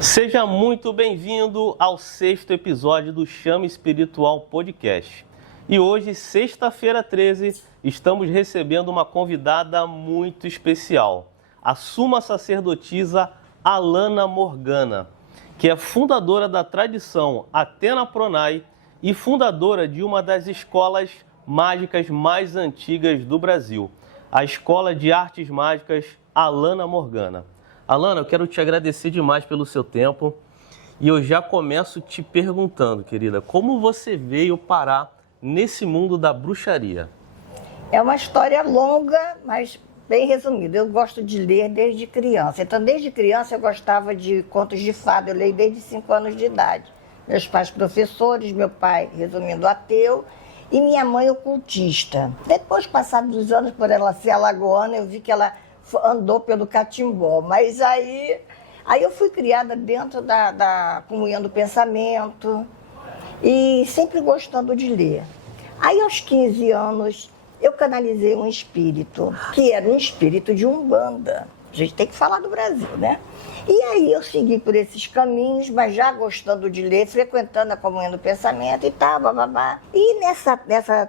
Seja muito bem-vindo ao 6º episódio do Chama Espiritual Podcast. E hoje, sexta-feira 13, estamos recebendo uma convidada muito especial, a suma sacerdotisa Alana Morgana, que é fundadora da tradição Athena Pronai e fundadora de uma das escolas mágicas mais antigas do Brasil, a Escola de Artes Mágicas Alana Morgana. Alana, eu quero te agradecer demais pelo seu tempo e eu já começo te perguntando, querida, como você veio parar nesse mundo da bruxaria? É uma história longa, mas bem resumida. Eu gosto de ler desde criança. Então, desde criança eu gostava de contos de fada. Eu leio desde 5 anos de idade. Meus pais professores, meu pai, resumindo, ateu, e minha mãe ocultista. Depois, passados os anos, por ela ser alagoana, eu vi que ela andou pelo catimbó, mas aí eu fui criada dentro da comunhão do pensamento e sempre gostando de ler. Aí aos 15 anos eu canalizei um espírito, que era um espírito de Umbanda. A gente tem que falar do Brasil, né? E aí eu segui por esses caminhos, mas já gostando de ler, frequentando a comunhão do pensamento e tal, bababá. E nessa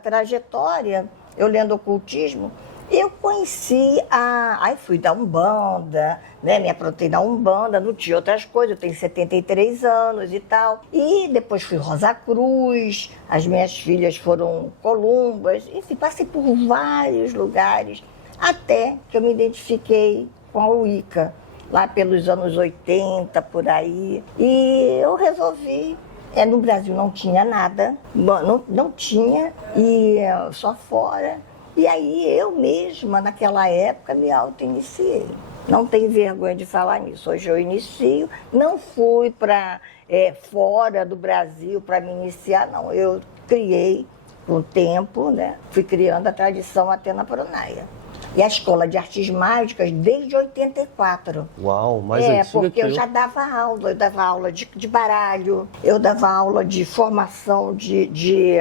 trajetória, eu lendo ocultismo, eu conheci aí fui da Umbanda, né? Me aprontei na Umbanda, não tinha outras coisas, eu tenho 73 anos e tal. E depois fui Rosa Cruz, as minhas filhas foram Columbas, enfim, passei por vários lugares, até que eu me identifiquei com a Wicca, lá pelos anos 80, por aí. E eu resolvi, no Brasil não tinha nada, não tinha, e só fora. E aí eu mesma, naquela época, me auto-iniciei. Não tenho vergonha de falar nisso. Hoje eu inicio, não fui para fora do Brasil para me iniciar, não. Eu criei com o tempo, né? Fui criando a tradição Athena Pronai. E a Escola de Artes Mágicas desde 84. Uau, mais antiga porque que eu já dava aula. Eu dava aula de baralho, eu dava aula de formação de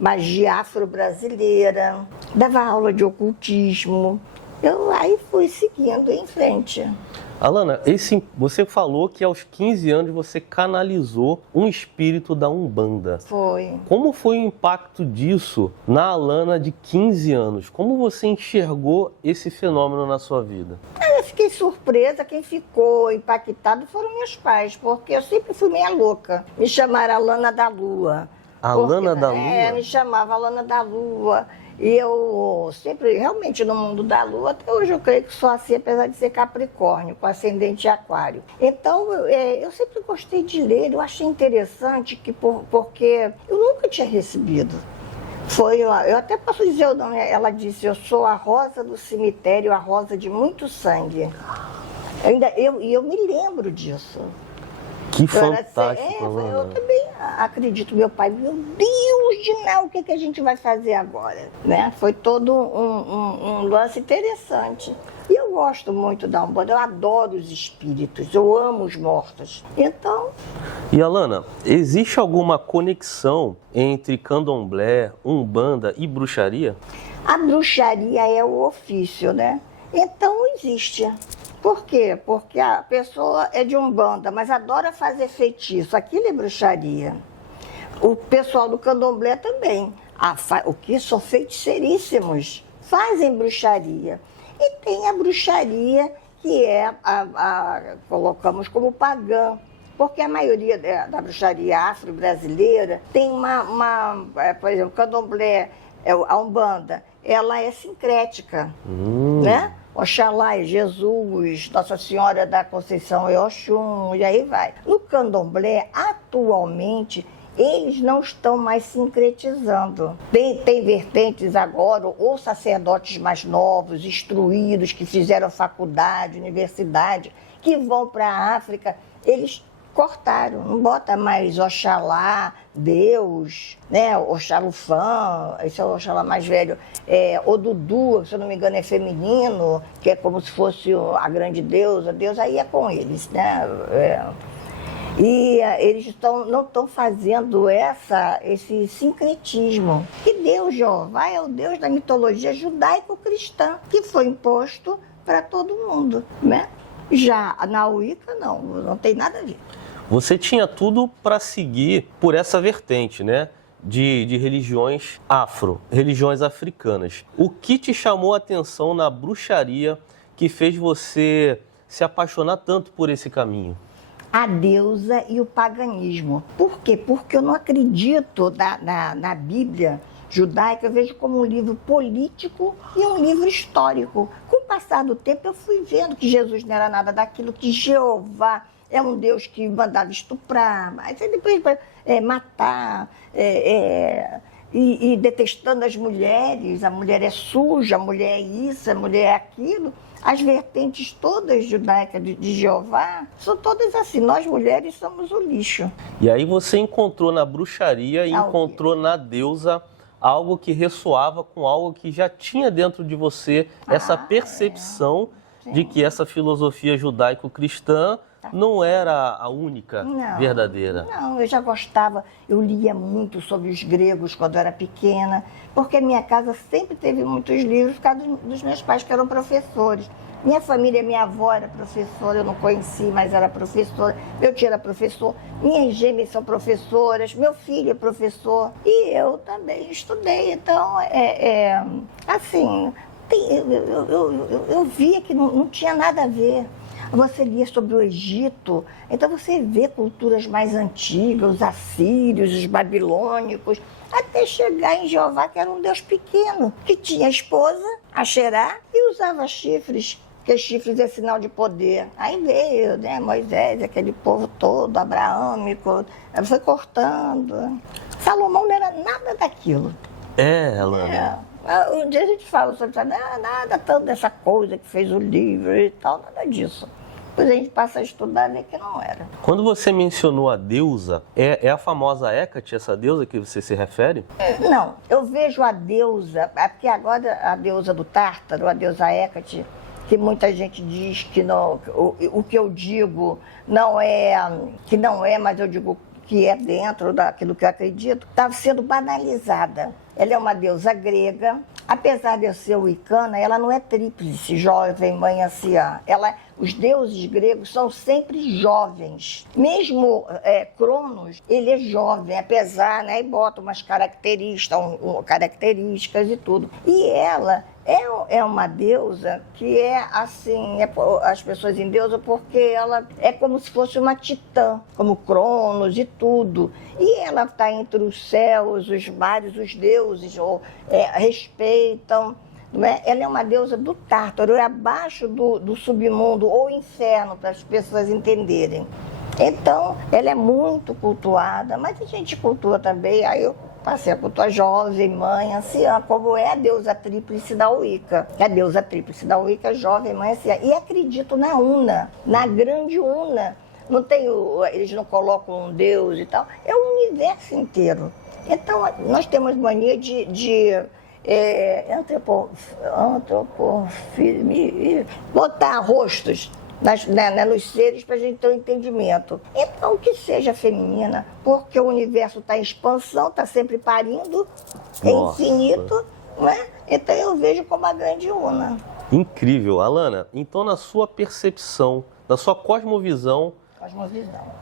magia afro-brasileira, dava aula de ocultismo. Eu aí fui seguindo em frente. Alana, você falou que aos 15 anos você canalizou um espírito da Umbanda. Foi. Como foi o impacto disso na Alana de 15 anos? Como você enxergou esse fenômeno na sua vida? Eu fiquei surpresa, quem ficou impactado foram meus pais, porque eu sempre fui meia louca. Me chamaram Alana da Lua. Alana da Lua? Me chamava Alana da Lua. E eu sempre, realmente, no mundo da Lua, até hoje eu creio que sou assim, apesar de ser Capricórnio, com ascendente Aquário. Então, eu sempre gostei de ler, eu achei interessante, porque eu nunca tinha recebido. Eu até posso dizer o nome, ela disse, eu sou a rosa do cemitério, a rosa de muito sangue. Eu me lembro disso. Que fantástico, eu também acredito, meu pai, meu Deus de não, o que a gente vai fazer agora? Né? Foi todo um lance interessante. E eu gosto muito da Umbanda, eu adoro os espíritos, eu amo os mortos. Então... E Alana, existe alguma conexão entre candomblé, Umbanda e bruxaria? A bruxaria é o ofício, né? Então existe. Por quê? Porque a pessoa é de Umbanda, mas adora fazer feitiço. Aquilo é bruxaria. O pessoal do candomblé também. O que são feiticeiríssimos. Fazem bruxaria. E tem a bruxaria que colocamos como pagã. Porque a maioria da bruxaria afro-brasileira tem por exemplo, o candomblé, a Umbanda, ela é sincrética, né? Oxalá é Jesus, Nossa Senhora da Conceição é Oxum, e aí vai. No candomblé, atualmente, eles não estão mais sincretizando. Tem vertentes agora, ou sacerdotes mais novos, instruídos, que fizeram faculdade, universidade, que vão para a África, eles cortaram, não bota mais Oxalá, Deus, né? Oxalufã, esse é o Oxalá mais velho, Odudu, se eu não me engano é feminino, que é como se fosse a grande deusa, Deus aí é com eles, né? E eles não estão fazendo esse sincretismo. E Deus, Jeová, é o Deus da mitologia judaico-cristã, que foi imposto para todo mundo, né? Já na Wicca, não tem nada a ver. Você tinha tudo para seguir por essa vertente, né? De religiões religiões africanas. O que te chamou a atenção na bruxaria que fez você se apaixonar tanto por esse caminho? A deusa e o paganismo. Por quê? Porque eu não acredito na Bíblia judaica, eu vejo como um livro político e um livro histórico. Com o passar do tempo, eu fui vendo que Jesus não era nada daquilo, que Jeová é um Deus que mandava estuprar, mas depois matar, e detestando as mulheres, a mulher é suja, a mulher é isso, a mulher é aquilo. As vertentes todas judaicas de Jeová são todas assim, nós mulheres somos o lixo. E aí você encontrou na bruxaria e encontrou na deusa algo que ressoava com algo que já tinha dentro de você, essa percepção de que essa filosofia judaico-cristã não era a única verdadeira. Não, eu já gostava, eu lia muito sobre os gregos quando eu era pequena, porque minha casa sempre teve muitos livros por causa dos meus pais que eram professores. Minha família, minha avó era professora, eu não conheci, mas era professora. Meu tio era professor, minhas gêmeas são professoras, meu filho é professor e eu também estudei. Então, assim, eu via que não tinha nada a ver. Você lia sobre o Egito, então você vê culturas mais antigas, os assírios, os babilônicos, até chegar em Jeová, que era um Deus pequeno, que tinha esposa, Axerá, e usava chifres, porque chifres é sinal de poder. Aí veio, né, Moisés, aquele povo todo, abraâmico, foi cortando. Salomão não era nada daquilo. Alana. Um dia a gente fala sobre isso, nada tanto dessa coisa que fez o livro e tal, nada disso. Depois a gente passa a estudar e vê que não era. Quando você mencionou a deusa, é a famosa Hecate, essa deusa que você se refere? Não, eu vejo a deusa, porque agora a deusa do Tártaro, a deusa Hecate, que muita gente diz que não, o que eu digo que não é, mas eu digo que é dentro daquilo que eu acredito, está sendo banalizada. Ela é uma deusa grega, apesar de eu ser wicana, ela não é tríplice, jovem, mãe, anciã. Os deuses gregos são sempre jovens. Mesmo Cronos, ele é jovem, apesar, né, e bota umas características e tudo. E ela é uma deusa que é assim, as pessoas endeusam porque ela é como se fosse uma titã, como Cronos e tudo. E ela está entre os céus, os mares, os deuses respeitam. Né? Ela é uma deusa do Tártaro, é abaixo do submundo ou inferno, para as pessoas entenderem. Então, ela é muito cultuada, mas a gente cultua também, aí eu passei a cultuar jovem, mãe, anciã, como é a deusa tríplice da Wicca. A deusa tríplice da Wicca, jovem, mãe, anciã. E acredito na Una, na grande Una. Não tem, eles não colocam um deus e tal, é o universo inteiro. Então, nós temos mania de botar rostos nos seres para a gente ter um entendimento. Então, que seja feminina, porque o universo está em expansão, está sempre parindo, é infinito, né? Então eu vejo como a grande Una. Incrível. Alana, então na sua percepção, na sua cosmovisão,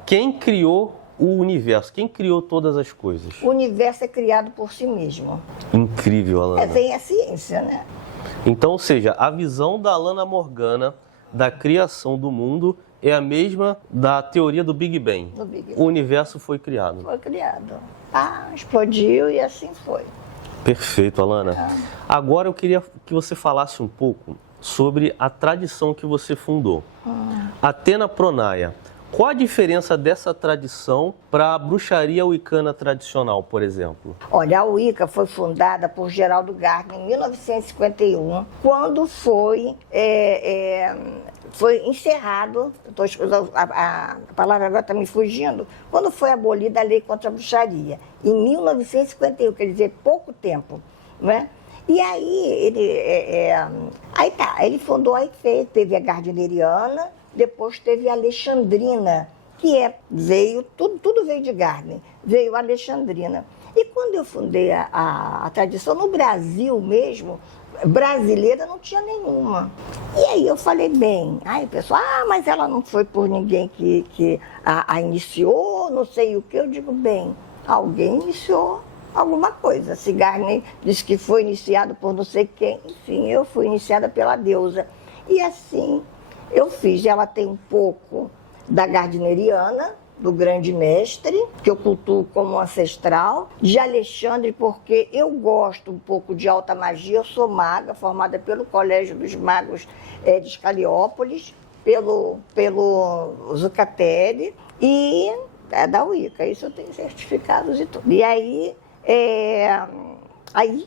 quem criou o universo? Quem criou todas as coisas? O universo é criado por si mesmo. Incrível, Alana. Vem a ciência, né? Então, ou seja, a visão da Alana Morgana da criação do mundo é a mesma da teoria do Big Bang. O universo foi criado. Foi criado. Explodiu e assim foi. Perfeito, Alana. Agora eu queria que você falasse um pouco sobre a tradição que você fundou. Athena Pronaia. Qual a diferença dessa tradição para a bruxaria wicana tradicional, por exemplo? Olha, a Wicca foi fundada por Geraldo Gardner em 1951, quando foi encerrado, a palavra agora está me fugindo, quando foi abolida a lei contra a bruxaria, em 1951, quer dizer, pouco tempo, né? E aí ele fundou, teve a Gardneriana, depois teve a Alexandrina, que tudo veio de Gardner, veio a Alexandrina. E quando eu fundei a tradição, no Brasil mesmo, brasileira não tinha nenhuma. E aí eu falei, bem, aí o pessoal, mas ela não foi por ninguém que a iniciou, não sei o que. Eu digo, bem, alguém iniciou alguma coisa. Sigourney disse que foi iniciado por não sei quem, enfim, eu fui iniciada pela deusa. E assim eu fiz. Ela tem um pouco da Gardneriana, do grande mestre, que eu cultuo como ancestral, de Alexandre, porque eu gosto um pouco de alta magia. Eu sou maga, formada pelo Colégio dos Magos de Escaliópolis, pelo Zucatelli, e da Wicca. Isso eu tenho certificados e tudo. E aí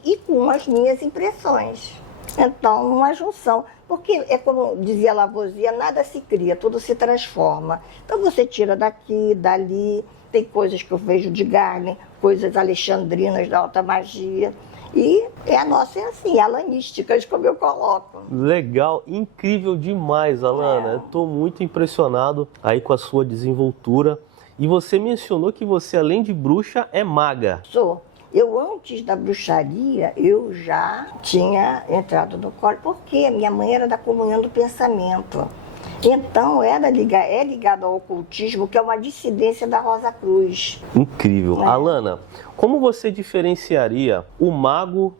e com as minhas impressões. Então, uma junção. Porque é como dizia Lavoisier, nada se cria, tudo se transforma. Então você tira daqui, dali, tem coisas que eu vejo de Garden, coisas alexandrinas da alta magia. E a nossa é assim, alanísticas, como eu coloco. Legal, incrível demais, Alana. Eu estou muito impressionado aí com a sua desenvoltura. E você mencionou que você, além de bruxa, é maga. Sou. Eu, antes da bruxaria, eu já tinha entrado no colo, porque a minha mãe era da comunhão do pensamento. Então, é ligado ao ocultismo, que é uma dissidência da Rosa Cruz. Incrível. Alana, como você diferenciaria o mago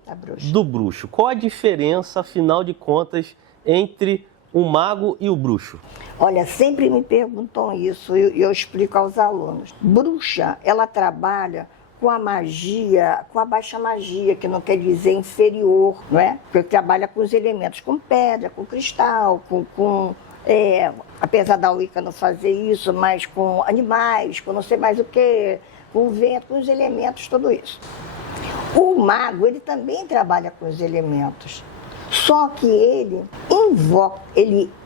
do bruxo? Qual a diferença, afinal de contas, entre o mago e o bruxo? Olha, sempre me perguntam isso e eu explico aos alunos. Bruxa, ela trabalha com a magia, com a baixa magia, que não quer dizer inferior, não é? Porque trabalha com os elementos, com pedra, com cristal, apesar da Wicca não fazer isso, mas com animais, com não sei mais o que, com o vento, com os elementos, tudo isso. O mago, ele também trabalha com os elementos, só que ele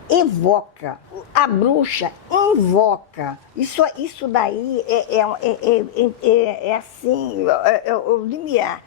evoca, a bruxa invoca. Isso daí é assim, o limiar.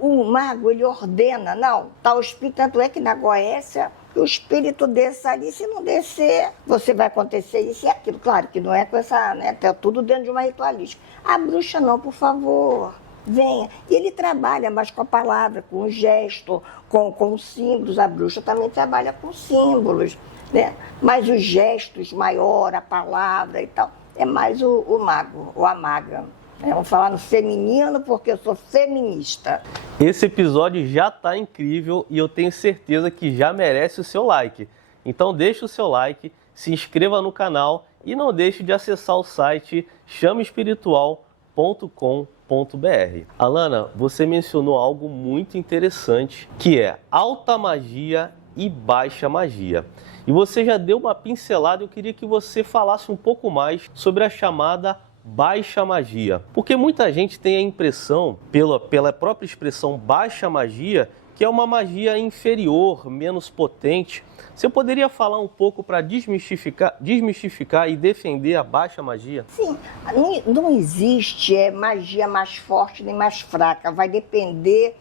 O mago, ele ordena, não, tá o espírito, tanto é que na Goécia, o espírito desça ali, se não descer, você vai acontecer isso e aquilo. Claro que não é com essa, né, tá tudo dentro de uma ritualística. A bruxa não, por favor, venha. E ele trabalha mais com a palavra, com o gesto, com os símbolos. A bruxa também trabalha com símbolos, né? Mas os gestos maior, a palavra e tal, é mais o mago, ou a maga. Vamos falar no feminino porque eu sou feminista. Esse episódio já está incrível e eu tenho certeza que já merece o seu like. Então deixa o seu like, se inscreva no canal e não deixe de acessar o site chamaespiritual.com.br. Alana, você mencionou algo muito interessante, que é alta magia e baixa magia. E você já deu uma pincelada, eu queria que você falasse um pouco mais sobre a chamada baixa magia. Porque muita gente tem a impressão, pela própria expressão baixa magia, que é uma magia inferior, menos potente. Você poderia falar um pouco para desmistificar e defender a baixa magia? Sim, não existe magia mais forte nem mais fraca, vai depender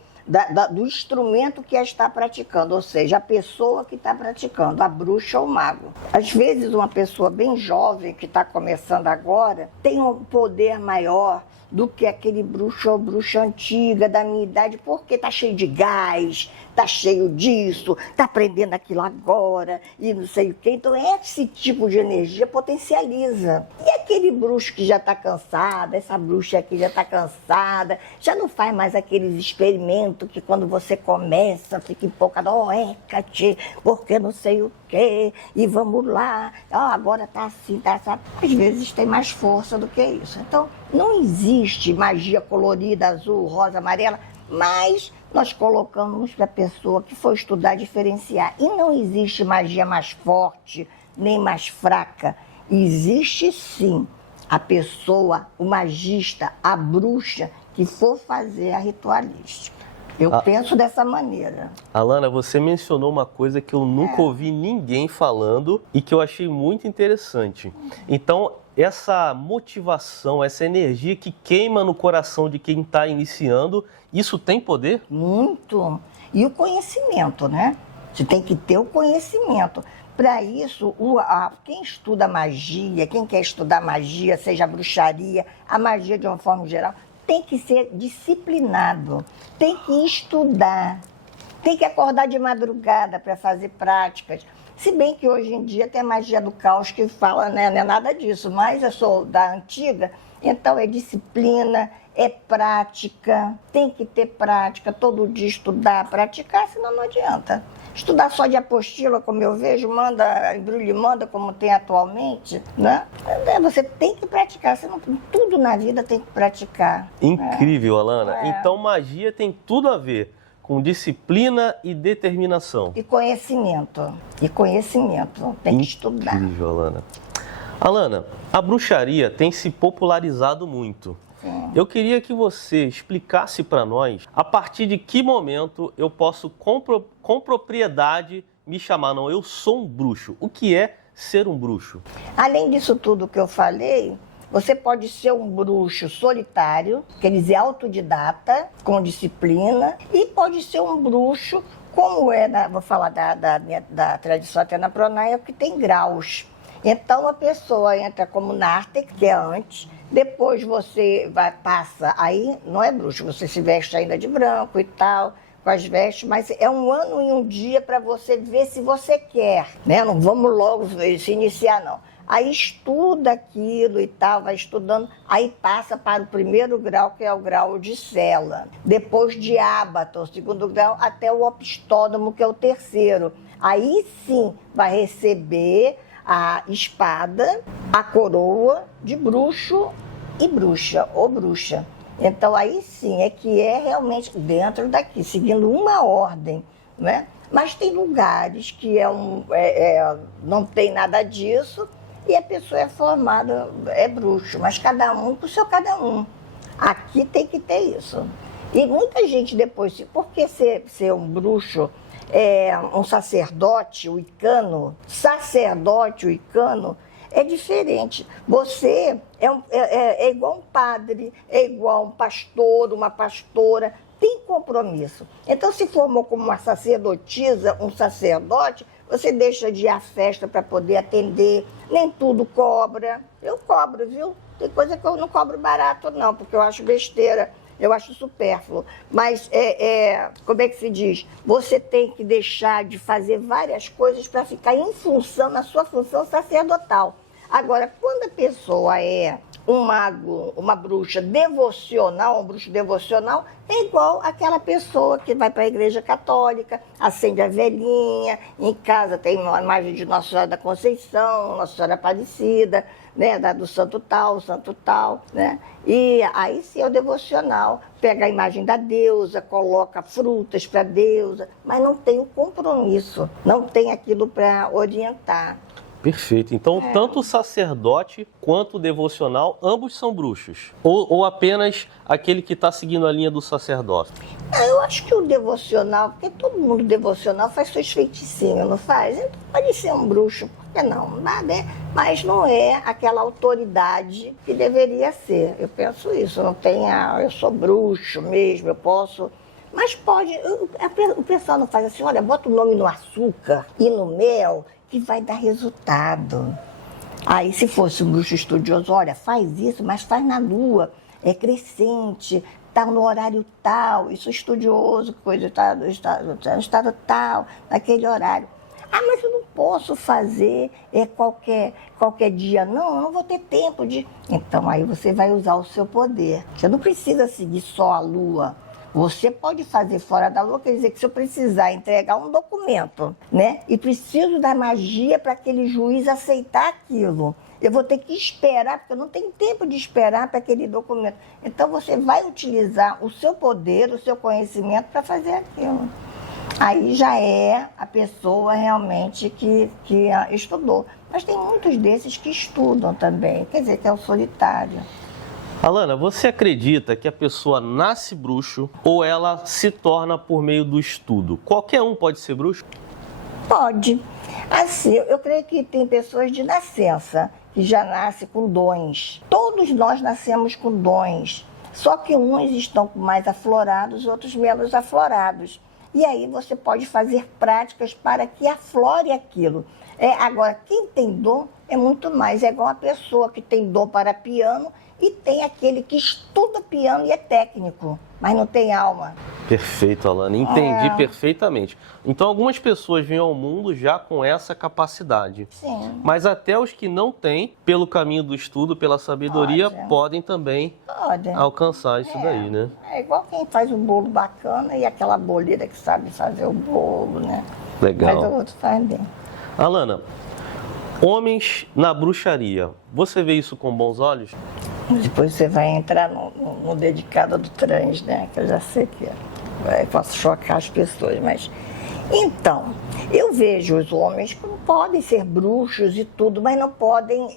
do instrumento que a está praticando, ou seja, a pessoa que está praticando, a bruxa ou o mago. Às vezes uma pessoa bem jovem que está começando agora tem um poder maior do que aquele bruxo ou bruxa antiga da minha idade, porque está cheio de gás, está cheio disso, está aprendendo aquilo agora e não sei o quê. Então esse tipo de energia potencializa. E aquele bruxo que já está cansado, essa bruxa aqui já está cansada, já não faz mais aqueles experimentos que quando você começa fica empolgado, Hécate, porque não sei o quê, e vamos lá, agora está assim, está assim. Às vezes tem mais força do que isso. Então não existe magia colorida, azul, rosa, amarela, mas nós colocamos para a pessoa que for estudar diferenciar. E não existe magia mais forte, nem mais fraca. Existe sim a pessoa, o magista, a bruxa, que for fazer a ritualística. Eu penso dessa maneira. Alana, você mencionou uma coisa que eu nunca ouvi ninguém falando e que eu achei muito interessante. Então, essa motivação, essa energia que queima no coração de quem está iniciando, isso tem poder? Muito. E o conhecimento, né? Você tem que ter o conhecimento. Para isso, quem estuda magia, quem quer estudar magia, seja a bruxaria, a magia de uma forma geral, tem que ser disciplinado, tem que estudar. Tem que acordar de madrugada para fazer práticas. Se bem que hoje em dia tem a magia do caos que fala, né? Não é nada disso, mas eu sou da antiga, então é disciplina, é prática, tem que ter prática, todo dia estudar, praticar, senão não adianta. Estudar só de apostila, como eu vejo, manda, embrulha e manda, como tem atualmente, né? Você tem que praticar, senão tudo na vida tem que praticar. Incrível, Alana. Então magia tem tudo a ver com disciplina e determinação. E conhecimento. Tem que estudar. Incrível, Alana. Alana, a bruxaria tem se popularizado muito. Sim. Eu queria que você explicasse para nós a partir de que momento eu posso com propriedade me chamar, não, eu sou um bruxo. O que é ser um bruxo? Além disso tudo que eu falei, você pode ser um bruxo solitário, quer dizer, autodidata, com disciplina, e pode ser um bruxo, como vou falar da tradição até na Pronaia, que tem graus. Então a pessoa entra como nártec, que é antes, depois você passa, aí não é bruxo, você se veste ainda de branco e tal, com as vestes, mas é um ano e um dia para você ver se você quer, né? Não vamos logo se iniciar, não. Aí estuda aquilo e tal, vai estudando, aí passa para o primeiro grau, que é o grau de cela. Depois de ábato, o segundo grau, até o opistódromo, que é o terceiro. Aí sim vai receber a espada, a coroa de bruxo e bruxa, ou bruxa. Então aí sim é que é realmente dentro daqui, seguindo uma ordem, né? Mas tem lugares que não tem nada disso, e a pessoa é formada, é bruxo, mas cada um com o seu cada um. Aqui tem que ter isso. E muita gente depois, por que ser um bruxo, um sacerdote wicano, é diferente. Você é igual um padre, é igual um pastor, uma pastora, tem compromisso. Então, se formou como uma sacerdotisa, um sacerdote, você deixa de ir à festa para poder atender, nem tudo cobra. Eu cobro, viu? Tem coisa que eu não cobro barato, não, porque eu acho besteira, eu acho supérfluo. Mas, como é que se diz? Você tem que deixar de fazer várias coisas para ficar em função, na sua função sacerdotal. Agora, quando a pessoa é um mago, uma bruxa devocional, um bruxo devocional, é igual aquela pessoa que vai para a igreja católica, acende a velhinha, em casa tem uma imagem de Nossa Senhora da Conceição, Nossa Senhora Aparecida, né, do santo tal, né? E aí sim é o devocional, pega a imagem da deusa, coloca frutas para a deusa, mas não tem o compromisso, não tem aquilo para orientar. Perfeito. Então, tanto o sacerdote quanto o devocional, ambos são bruxos? Ou apenas aquele que está seguindo a linha do sacerdócio? Eu acho que o devocional, porque todo mundo devocional faz seus feiticinhos, não faz? Então pode ser um bruxo, por que não? Né? Mas não é aquela autoridade que deveria ser. Eu penso isso, não tem, eu sou bruxo mesmo, eu posso... Mas pode, o pessoal não faz assim, olha, bota o nome no açúcar e no mel, que vai dar resultado. Aí, se fosse um bruxo estudioso, olha, faz isso, mas faz na lua, é crescente, tal, no horário tal, isso é estudioso, coisa no estado tal, naquele horário. Ah, mas eu não posso fazer qualquer dia, não, eu não vou ter tempo de... Então, aí você vai usar o seu poder. Você não precisa seguir só a lua. Você pode fazer fora da lua, quer dizer que se eu precisar entregar um documento, né, e preciso da magia para aquele juiz aceitar aquilo, eu vou ter que esperar, porque eu não tenho tempo de esperar para aquele documento. Então você vai utilizar o seu poder, o seu conhecimento para fazer aquilo. Aí já é a pessoa realmente que estudou. Mas tem muitos desses que estudam também, quer dizer que é o solitário. Alana, você acredita que a pessoa nasce bruxo ou ela se torna por meio do estudo? Qualquer um pode ser bruxo? Pode. Assim, eu creio que tem pessoas de nascença que já nascem com dons. Todos nós nascemos com dons, só que uns estão mais aflorados, outros menos aflorados. E aí você pode fazer práticas para que aflore aquilo. Agora, quem tem dom é muito mais. É igual a pessoa que tem dom para piano e tem aquele que estuda piano e é técnico, mas não tem alma. Perfeito, Alana. Entendi perfeitamente. Então, algumas pessoas vêm ao mundo já com essa capacidade. Sim. Mas até os que não têm, pelo caminho do estudo, pela sabedoria, podem também alcançar isso daí, né? É igual quem faz um bolo bacana e aquela boleira que sabe fazer o bolo, né? Legal. Mas o outro faz bem. Alana, homens na bruxaria, você vê isso com bons olhos? Depois você vai entrar no dedicado do trans, né? Que eu já sei que posso chocar as pessoas, mas... Então, eu vejo os homens que podem ser bruxos e tudo, mas não podem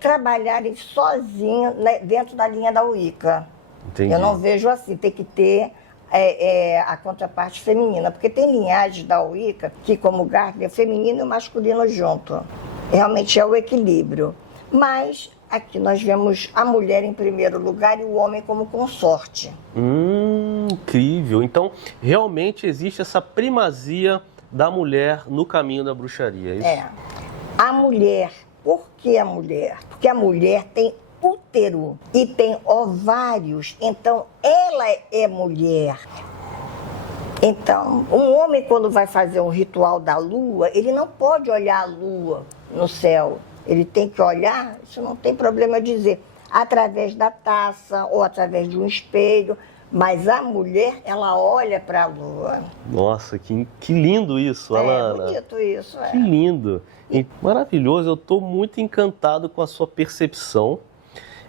trabalharem sozinhos dentro da linha da Wicca. Entendi. Eu não vejo assim, tem que ter a contraparte feminina, porque tem linhagens da Wicca que, como o Gardner, é feminino e masculino junto. Realmente é o equilíbrio. Mas aqui nós vemos a mulher em primeiro lugar e o homem como consorte. Incrível. Então, realmente existe essa primazia da mulher no caminho da bruxaria, é isso? A mulher. Por que a mulher? Porque a mulher tem útero e tem ovários, então ela é mulher. Então, um homem, quando vai fazer um ritual da lua, ele não pode olhar a lua no céu. Ele tem que olhar, isso não tem problema dizer, através da taça ou através de um espelho. Mas a mulher, ela olha para a lua. Nossa, que lindo isso, Alana. É bonito isso, Que lindo. Maravilhoso, eu estou muito encantado com a sua percepção.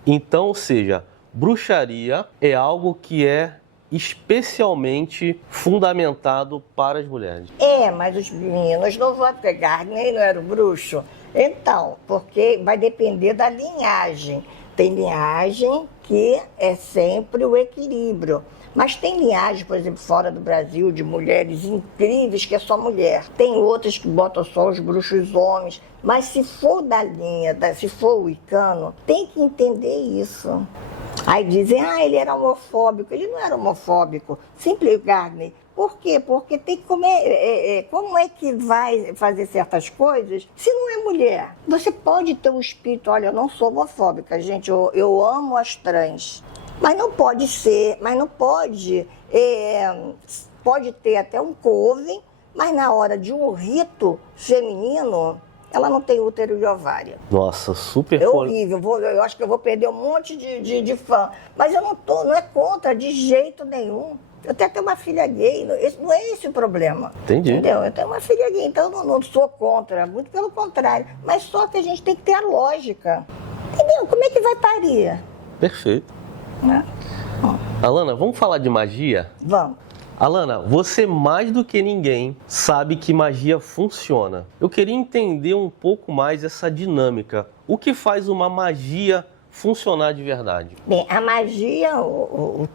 Então, ou seja, bruxaria é algo que é especialmente fundamentado para as mulheres. Mas os meninos não vão, porque Gardner não era o bruxo. Então, porque vai depender da linhagem. Tem linhagem que é sempre o equilíbrio. Mas tem linhagem, por exemplo, fora do Brasil, de mulheres incríveis que é só mulher. Tem outras que botam só os bruxos homens. Mas se for da linha, se for o wicano, tem que entender isso. Aí dizem, ele era homofóbico. Ele não era homofóbico. Simples, Gardner. Por quê? Porque tem que comer. Como é que vai fazer certas coisas se não é mulher? Você pode ter um espírito, olha, eu não sou homofóbica, gente, eu amo as trans. Mas não pode ser, pode ter até um coven, mas na hora de um rito feminino, ela não tem útero e ovário. Nossa, super... É horrível, eu acho que eu vou perder um monte de fã. Mas eu não é contra de jeito nenhum. Eu até tenho uma filha gay, não é esse o problema. Entendi. Entendeu? Eu tenho uma filha gay, então eu não sou contra, muito pelo contrário. Mas só que a gente tem que ter a lógica. Entendeu? Como é que vai parir? Perfeito. Alana, vamos falar de magia? Vamos. Alana, você mais do que ninguém sabe que magia funciona. Eu queria entender um pouco mais essa dinâmica. O que faz uma magia funcionar de verdade? Bem, a magia, o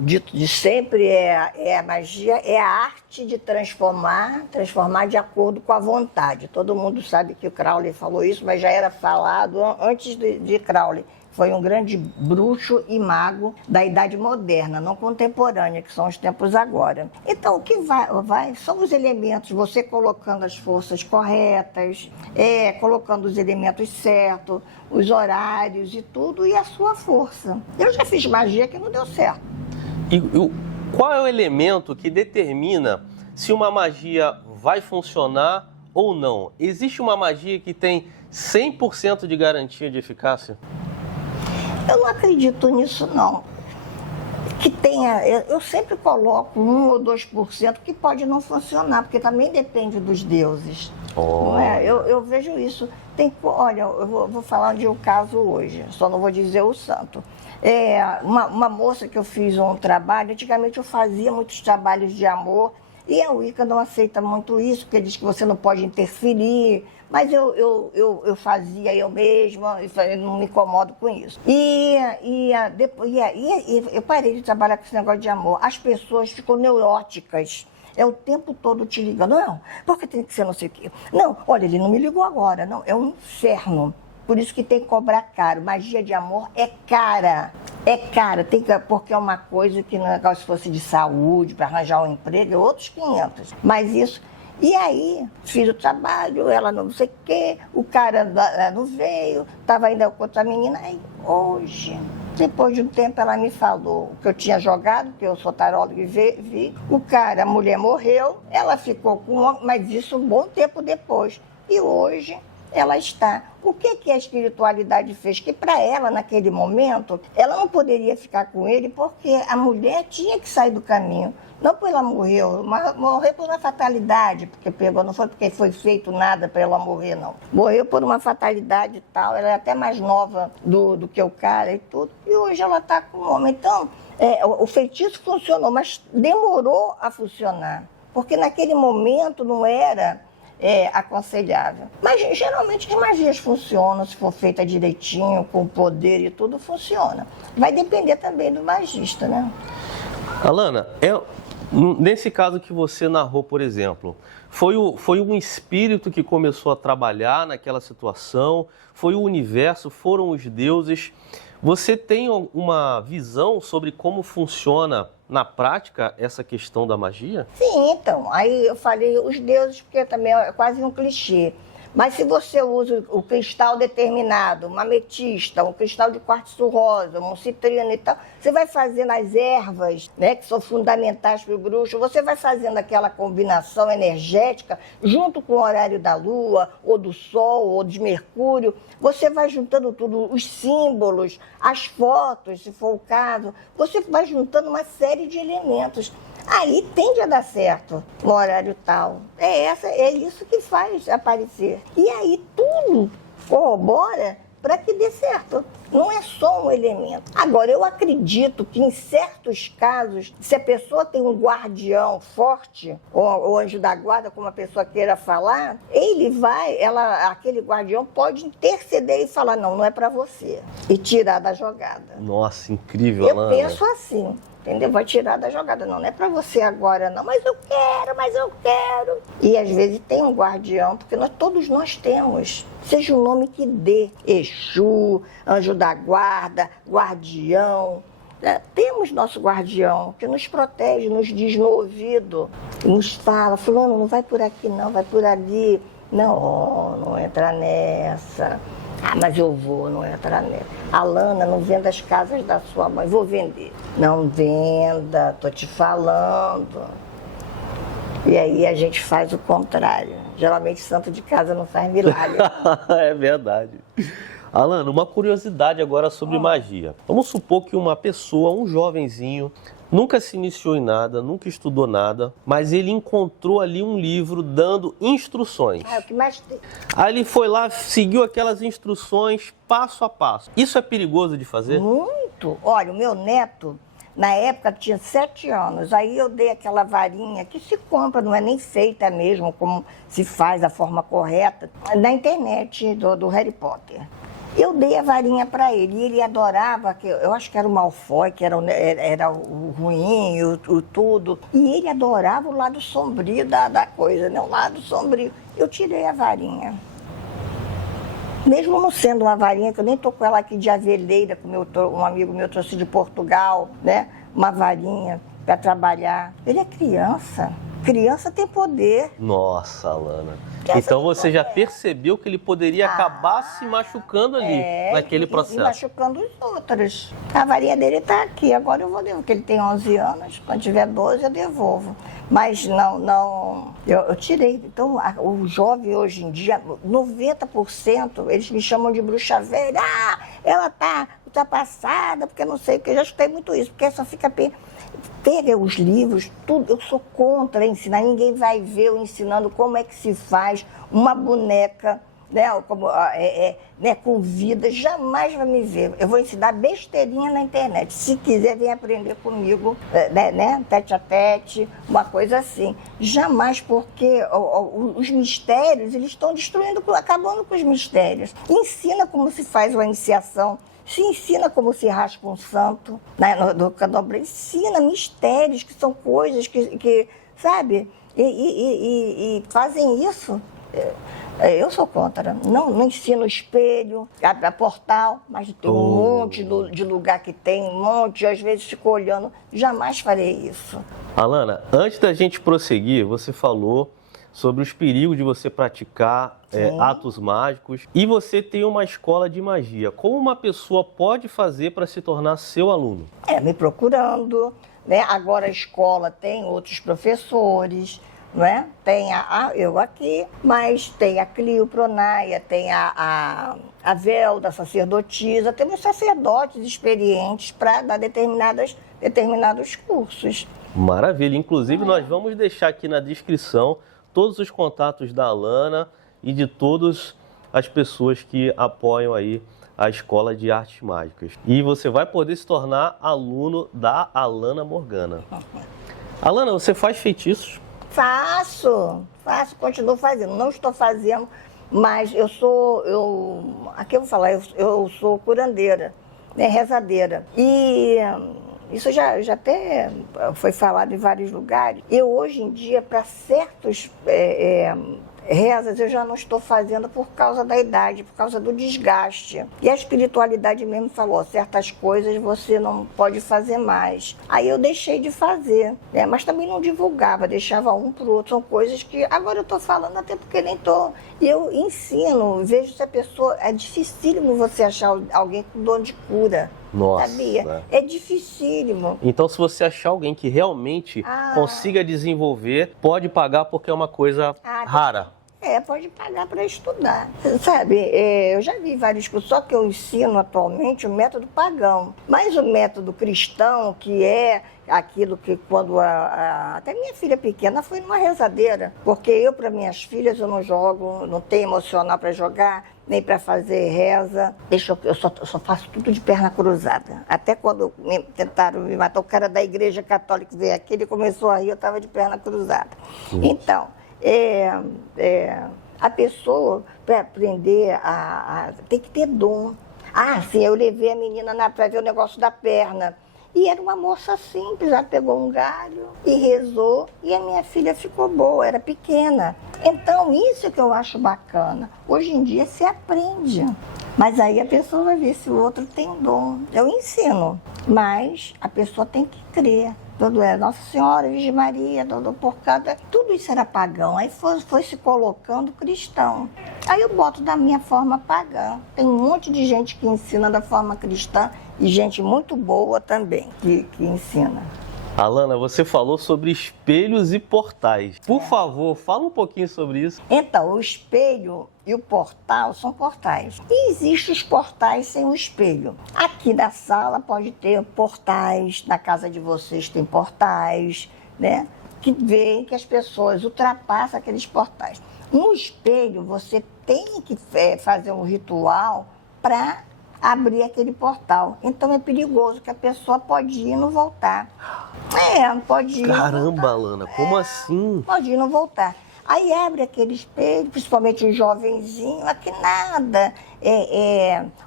dito de sempre a magia é a arte de transformar de acordo com a vontade. Todo mundo sabe que o Crowley falou isso, mas já era falado antes de Crowley. Foi um grande bruxo e mago da Idade Moderna, não contemporânea, que são os tempos agora. Então, o que vai são os elementos, você colocando as forças corretas, colocando os elementos certos, os horários e tudo, e a sua força. Eu já fiz magia que não deu certo. E qual é o elemento que determina se uma magia vai funcionar ou não? Existe uma magia que tem 100% de garantia de eficácia? Eu não acredito nisso, não. Que tenha, eu sempre coloco 1 ou 2% que pode não funcionar, porque também depende dos deuses. Não é? Eu vejo isso. Olha, eu vou falar de um caso hoje, só não vou dizer o santo. Uma moça que eu fiz um trabalho, antigamente eu fazia muitos trabalhos de amor, e a Wicca não aceita muito isso, porque diz que você não pode interferir. Mas eu fazia eu mesma, eu não me incomodo com isso. E eu parei de trabalhar com esse negócio de amor. As pessoas ficam neuróticas. É o tempo todo te ligando. Não, porque tem que ser não sei o quê. Não, olha, ele não me ligou agora. Não, é um inferno. Por isso que tem que cobrar caro. Magia de amor é cara. É cara, porque é uma coisa que, se fosse de saúde, para arranjar um emprego, é outros 500. Mas isso... E aí, fiz o trabalho, ela não sei o quê, o cara não veio, estava ainda com outra menina. Aí, hoje, depois de um tempo, ela me falou que eu tinha jogado, que eu sou taróloga e vi. O cara, a mulher morreu, ela ficou com um homem, mas isso um bom tempo depois. E hoje, ela está. O que a espiritualidade fez? Que para ela, naquele momento, ela não poderia ficar com ele porque a mulher tinha que sair do caminho. Não porque ela morreu, mas morreu por uma fatalidade, porque pegou, não foi porque foi feito nada para ela morrer, não. Morreu por uma fatalidade e tal, ela é até mais nova do que o cara e tudo, e hoje ela está com o homem. Então, o feitiço funcionou, mas demorou a funcionar, porque naquele momento não era aconselhável. Mas geralmente as magias funcionam, se for feita direitinho, com poder e tudo, funciona. Vai depender também do magista, né? Alana, nesse caso que você narrou, por exemplo, foi um espírito que começou a trabalhar naquela situação, foi o universo, foram os deuses. Você tem uma visão sobre como funciona na prática essa questão da magia? Sim, então, aí eu falei os deuses, porque também é quase um clichê. Mas se você usa o cristal determinado, uma ametista, um cristal de quartzo rosa, um citrino e tal, você vai fazendo as ervas, né, que são fundamentais para o bruxo, você vai fazendo aquela combinação energética junto com o horário da lua, ou do sol, ou de Mercúrio, você vai juntando tudo, os símbolos, as fotos, se for o caso, você vai juntando uma série de elementos. Aí tende a dar certo no horário tal. É isso que faz aparecer. E aí tudo corrobora para que dê certo. Não é só um elemento. Agora, eu acredito que em certos casos, se a pessoa tem um guardião forte, ou anjo da guarda, como a pessoa queira falar, aquele guardião pode interceder e falar, não é para você. E tirar da jogada. Nossa, incrível, Alana. Eu penso assim. Entendeu? Vai tirar da jogada. Não é para você agora, não. Mas eu quero. E às vezes tem um guardião, porque todos nós temos. Seja o nome que dê. Exu, anjo da guarda, guardião. Temos nosso guardião, que nos protege, nos diz no ouvido. Nos fala, fulano, não vai por aqui não, vai por ali. Não entra nessa. Mas eu vou, não entra nessa. Alana, não venda as casas da sua mãe. Vou vender. Não venda, tô te falando. E aí a gente faz o contrário. Geralmente santo de casa não faz milagre. É verdade. Alana, uma curiosidade agora sobre magia. Vamos supor que uma pessoa, um jovenzinho, nunca se iniciou em nada, nunca estudou nada, mas ele encontrou ali um livro dando instruções. É o que mais tem. Aí ele foi lá, seguiu aquelas instruções passo a passo. Isso é perigoso de fazer? Muito. Olha, o meu neto, na época, tinha 7 anos. Aí eu dei aquela varinha que se compra, não é nem feita mesmo, como se faz da forma correta, na internet do Harry Potter. Eu dei a varinha para ele e ele adorava, eu acho que era o Malfoy, que era o ruim, o tudo. E ele adorava o lado sombrio da coisa, né? O lado sombrio. Eu tirei a varinha. Mesmo não sendo uma varinha, que eu nem estou com ela aqui de aveleira, que um amigo meu trouxe de Portugal, né? Uma varinha para trabalhar. Ele é criança. Criança tem poder. Nossa, Alana. Então você já percebeu que ele poderia acabar se machucando ali, naquele processo. E machucando os outros. A varinha dele está aqui, agora eu vou devolver, porque ele tem 11 anos, quando tiver 12 eu devolvo. Mas eu tirei. Então, o jovem hoje em dia, 90%, eles me chamam de bruxa velha. Ela tá passada, porque não sei o que. Eu já escutei muito isso, porque só fica... Pega os livros, tudo. Eu sou contra ensinar. Ninguém vai ver eu ensinando como é que se faz uma boneca, né, com vida. Jamais vai me ver. Eu vou ensinar besteirinha na internet. Se quiser, vem aprender comigo, tete a tete, uma coisa assim. Jamais, porque os mistérios, eles estão acabando com os mistérios. Ensina como se faz uma iniciação. Se ensina como se raspa um santo, né, no candomblé. Ensina mistérios, que são coisas que sabe? E fazem isso. Eu sou contra. Não ensino espelho, a portal, mas tem um monte de lugar que tem, um monte, às vezes fico olhando. Jamais farei isso. Alana, antes da gente prosseguir, você falou sobre os perigos de você praticar atos mágicos. E você tem uma escola de magia. Como uma pessoa pode fazer para se tornar seu aluno? Me procurando, né? Agora a escola tem outros professores, não é? Tem eu aqui, mas tem a Clio Pronaia, tem a Velda, sacerdotisa, temos sacerdotes experientes para dar determinados cursos. Maravilha. Inclusive, nós vamos deixar aqui na descrição todos os contatos da Alana e de todas as pessoas que apoiam aí a Escola de Artes Mágicas. E você vai poder se tornar aluno da Alana Morgana. Alana, você faz feitiços? Faço, continuo fazendo. Não estou fazendo, mas aqui eu vou falar, eu sou curandeira, né, rezadeira. E isso já até foi falado em vários lugares. Eu, hoje em dia, para certos rezas, eu já não estou fazendo por causa da idade, por causa do desgaste. E a espiritualidade mesmo falou, certas coisas você não pode fazer mais. Aí eu deixei de fazer, né? Mas também não divulgava, deixava um para o outro. São coisas que agora eu estou falando até porque nem estou. E eu ensino, vejo se a pessoa... É dificílimo você achar alguém com dom de cura. Nossa. Sabia? É dificílimo. Então, se você achar alguém que realmente consiga desenvolver, pode pagar porque é uma coisa rara. Pode pagar para estudar. Sabe, eu já vi vários cursos, só que eu ensino atualmente o método pagão. Mas o método cristão, que é aquilo que quando até minha filha pequena foi numa rezadeira. Porque eu, para minhas filhas, eu não jogo, não tenho emocional para jogar, nem para fazer reza. Eu só faço tudo de perna cruzada. Até quando tentaram me matar, o cara da igreja católica veio aqui, ele começou a rir, eu estava de perna cruzada. Então, a pessoa, para aprender, tem que ter dom. Sim, eu levei a menina para ver o negócio da perna. E era uma moça simples, ela pegou um galho e rezou, e a minha filha ficou boa, era pequena. Então, isso que eu acho bacana. Hoje em dia se aprende, mas aí a pessoa vai ver se o outro tem dom. Eu ensino, mas a pessoa tem que crer. Tudo Nossa Senhora, Virgem Maria, tudo isso era pagão. Aí foi se colocando cristão. Aí eu boto da minha forma pagã. Tem um monte de gente que ensina da forma cristã e gente muito boa também que ensina. Alana, você falou sobre espelhos e portais. Por favor, fala um pouquinho sobre isso. Então, o espelho e o portal são portais. E existem os portais sem o espelho. Aqui na sala pode ter portais, na casa de vocês tem portais, né? Que veem que as pessoas ultrapassam aqueles portais. No espelho, você tem que fazer um ritual para abrir aquele portal. Então é perigoso que a pessoa pode ir e não voltar. Pode ir. Caramba, Alana, como assim? Pode ir e não voltar. Aí abre aquele espelho, principalmente um jovenzinho, aqui nada.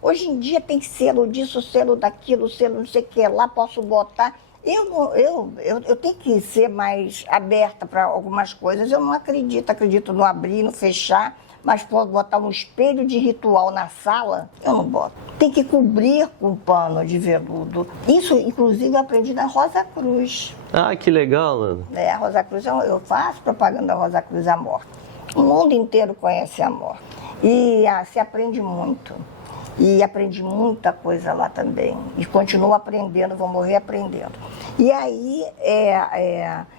Hoje em dia tem selo disso, selo daquilo, selo não sei o que lá, posso botar. Eu tenho que ser mais aberta para algumas coisas. Eu não acredito no abrir, no fechar. Mas posso botar um espelho de ritual na sala? Eu não boto. Tem que cobrir com pano de veludo. Isso, inclusive, eu aprendi da Rosa Cruz. Que legal, Alana. A Rosa Cruz, eu faço propaganda da Rosa Cruz Amor. O mundo inteiro conhece Amor. E se aprende muito. E aprendi muita coisa lá também. E continuo aprendendo, vou morrer aprendendo. E aí,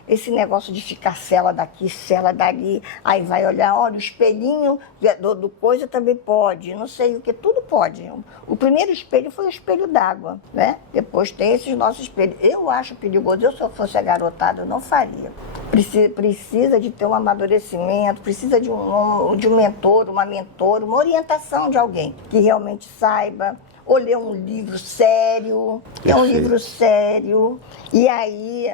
esse negócio de ficar cela daqui, cela dali, aí vai olhar, olha, o espelhinho do coisa também pode, não sei o que, tudo pode. O primeiro espelho foi o espelho d'água, né? Depois tem esses nossos espelhos. Eu acho perigoso, se eu fosse a garotada, eu não faria. Precisa de ter um amadurecimento, precisa de um mentor, uma mentora, uma orientação de alguém que realmente saiba, ou ler um livro sério, e aí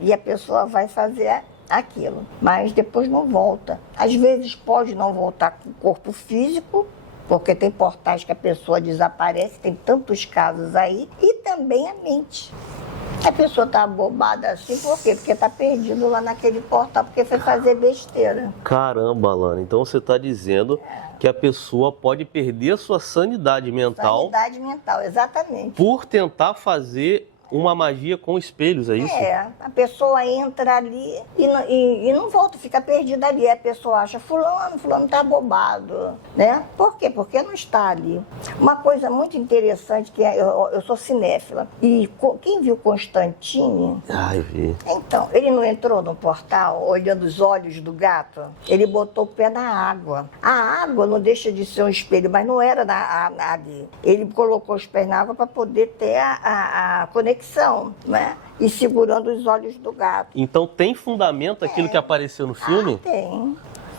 e a pessoa vai fazer aquilo, mas depois não volta. Às vezes pode não voltar com o corpo físico, porque tem portais que a pessoa desaparece, tem tantos casos aí, e também a mente. A pessoa tá bobada assim, por quê? Porque tá perdido lá naquele portal, porque foi fazer besteira. Caramba, Alana, então você está dizendo que a pessoa pode perder a sua sanidade mental. Sanidade mental, exatamente. Por tentar fazer uma magia com espelhos, é isso? É, a pessoa entra ali e não volta, fica perdida ali. A pessoa acha, fulano tá bobado, né? Por quê? Porque não está ali. Uma coisa muito interessante, que eu sou cinéfila, e quem viu Constantine... Ah, eu vi. Então, ele não entrou no portal olhando os olhos do gato? Ele botou o pé na água. A água não deixa de ser um espelho, mas não era ali. Ele colocou os pés na água para poder ter a conexão, né? E segurando os olhos do gato. Então tem fundamento aquilo que apareceu no filme? Tem.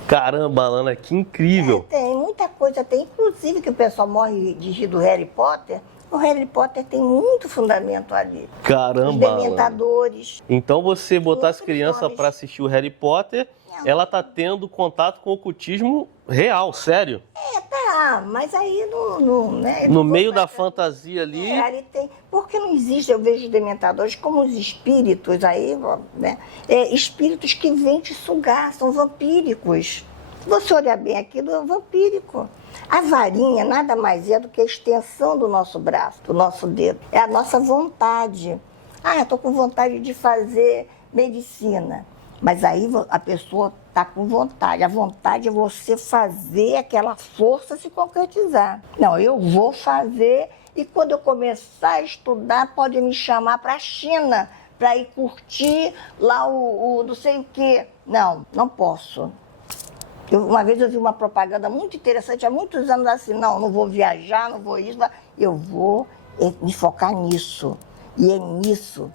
Caramba, Alana, que incrível. Tem, muita coisa tem. Inclusive que o pessoal morre de rir do Harry Potter. O Harry Potter tem muito fundamento ali. Caramba, Os Dementadores. Então você botar as crianças para assistir o Harry Potter, ela tá tendo contato com o ocultismo real, sério. Tá, mas aí né, no meio da fantasia ali... ali tem, porque não existe, eu vejo os Dementadores como os espíritos aí, né? Espíritos que vêm te sugar, são vampíricos. Se você olhar bem aquilo, é vampírico. A varinha nada mais é do que a extensão do nosso braço, do nosso dedo. É a nossa vontade. Eu estou com vontade de fazer medicina. Mas aí a pessoa está com vontade. A vontade é você fazer aquela força se concretizar. Não, eu vou fazer e quando eu começar a estudar, pode me chamar para a China, para ir curtir lá o não sei o quê. Não posso. Uma vez eu vi uma propaganda muito interessante, há muitos anos assim, não vou viajar, não vou isso, eu vou me focar nisso. E é nisso.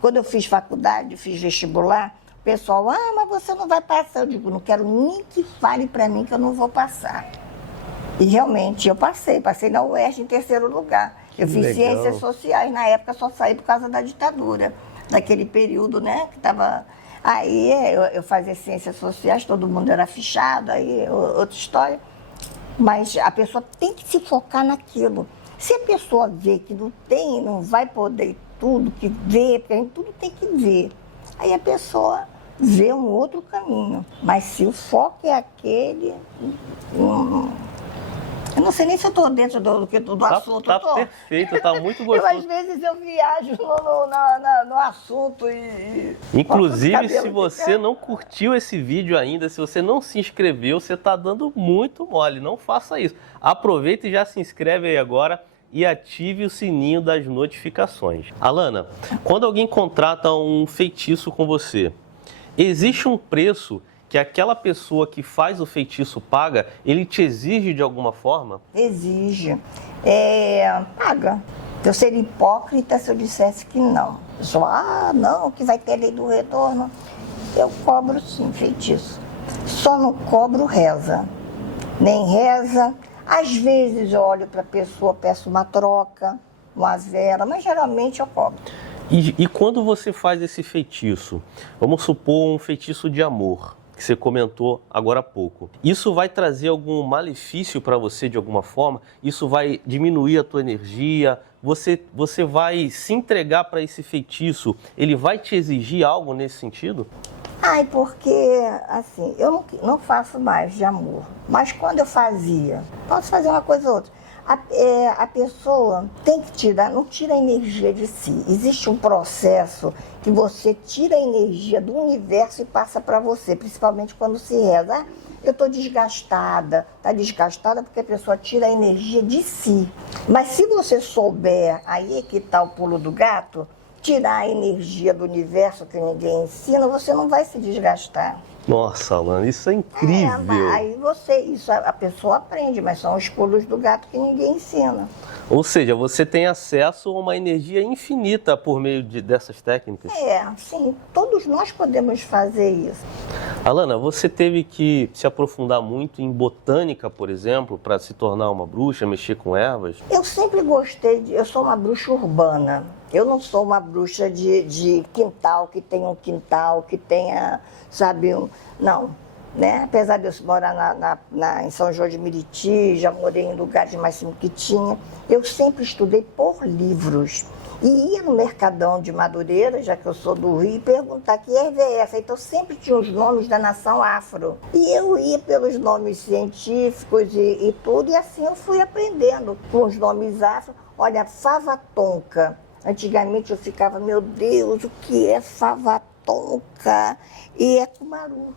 Quando eu fiz faculdade, fiz vestibular, o pessoal, mas você não vai passar. Eu digo, não quero nem que fale para mim que eu não vou passar. E realmente eu passei na UERJ em 3º lugar. Eu fiz ciências sociais, na época só saí por causa da ditadura, daquele período, né, que estava... Aí eu fazia ciências sociais, todo mundo era fichado, aí outra história. Mas a pessoa tem que se focar naquilo. Se a pessoa vê que não vai poder tudo que vê, porque a gente tudo tem que ver, aí a pessoa vê um outro caminho. Mas se o foco é aquele... Eu não sei nem se eu estou dentro do assunto. Tá perfeito, tá muito gostoso. Às vezes eu viajo no assunto e... Inclusive, se você não curtiu esse vídeo ainda, se você não se inscreveu, você está dando muito mole. Não faça isso. Aproveita e já se inscreve aí agora e ative o sininho das notificações. Alana, quando alguém contrata um feitiço com você, existe um preço que aquela pessoa que faz o feitiço paga? Ele te exige de alguma forma? Exige. Paga. Eu seria hipócrita se eu dissesse que não. Eu sou, não, que vai ter lei do retorno. Eu cobro sim feitiço. Só não cobro reza. Nem reza. Às vezes eu olho para a pessoa, peço uma troca, uma vela, mas geralmente eu cobro. E quando você faz esse feitiço, vamos supor um feitiço de amor, que você comentou agora há pouco. Isso vai trazer algum malefício para você de alguma forma? Isso vai diminuir a tua energia? Você vai se entregar para esse feitiço? Ele vai te exigir algo nesse sentido? Porque, assim, eu não faço mais de amor. Mas quando eu fazia, posso fazer uma coisa ou outra. A pessoa tem que tirar, não tira a energia de si. Existe um processo que você tira a energia do universo e passa para você, principalmente quando se reza. Eu estou desgastada. Está desgastada porque a pessoa tira a energia de si. Mas se você souber, aí é que está o pulo do gato, tirar a energia do universo que ninguém ensina, você não vai se desgastar. Nossa, Alana, isso é incrível. Aí a pessoa aprende, mas são os pulos do gato que ninguém ensina. Ou seja, você tem acesso a uma energia infinita por meio dessas técnicas? Sim, todos nós podemos fazer isso. Alana, você teve que se aprofundar muito em botânica, por exemplo, para se tornar uma bruxa, mexer com ervas? Eu sempre gostei eu sou uma bruxa urbana. Eu não sou uma bruxa de quintal, que tenha um quintal, que tenha, não, né? Apesar de eu morar em São João de Meriti, já morei em lugares mais simples que tinha, eu sempre estudei por livros. E ia no Mercadão de Madureira, já que eu sou do Rio, perguntar que erva é essa. Então sempre tinha os nomes da nação afro. E eu ia pelos nomes científicos e tudo, e assim eu fui aprendendo com os nomes afro. Olha, fava tonka. Antigamente eu ficava, meu Deus, o que é fava tonka e é cumaru.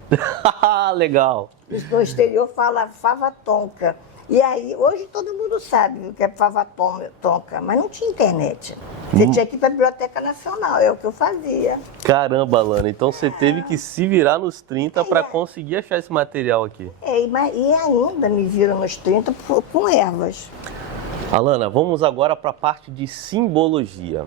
Legal. No exterior fala fava tonka. E aí, hoje todo mundo sabe o que é fava tonka, mas não tinha internet. Você tinha que ir para a Biblioteca Nacional, é o que eu fazia. Caramba, Alana, então você teve que se virar nos 30 para conseguir achar esse material aqui. E ainda me viram nos 30 com ervas. Alana, vamos agora para a parte de simbologia.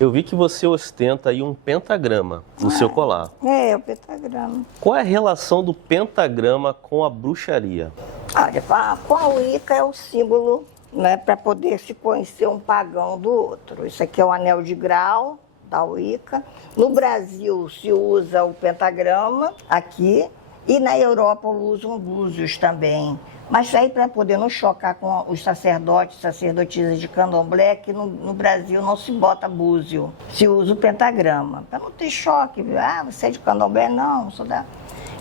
Eu vi que você ostenta aí um pentagrama no seu colar. É, o pentagrama. Qual é a relação do pentagrama com a bruxaria? Olha, com a Wicca é o símbolo, né, para poder se conhecer um pagão do outro. Isso aqui é o anel de grau da Wicca. No Brasil se usa o pentagrama aqui e na Europa usam búzios também. Mas aí para poder não chocar com os sacerdotes, sacerdotisas de candomblé, que no Brasil não se bota búzio, se usa o pentagrama. Para não ter choque, você é de candomblé? Não, sou da...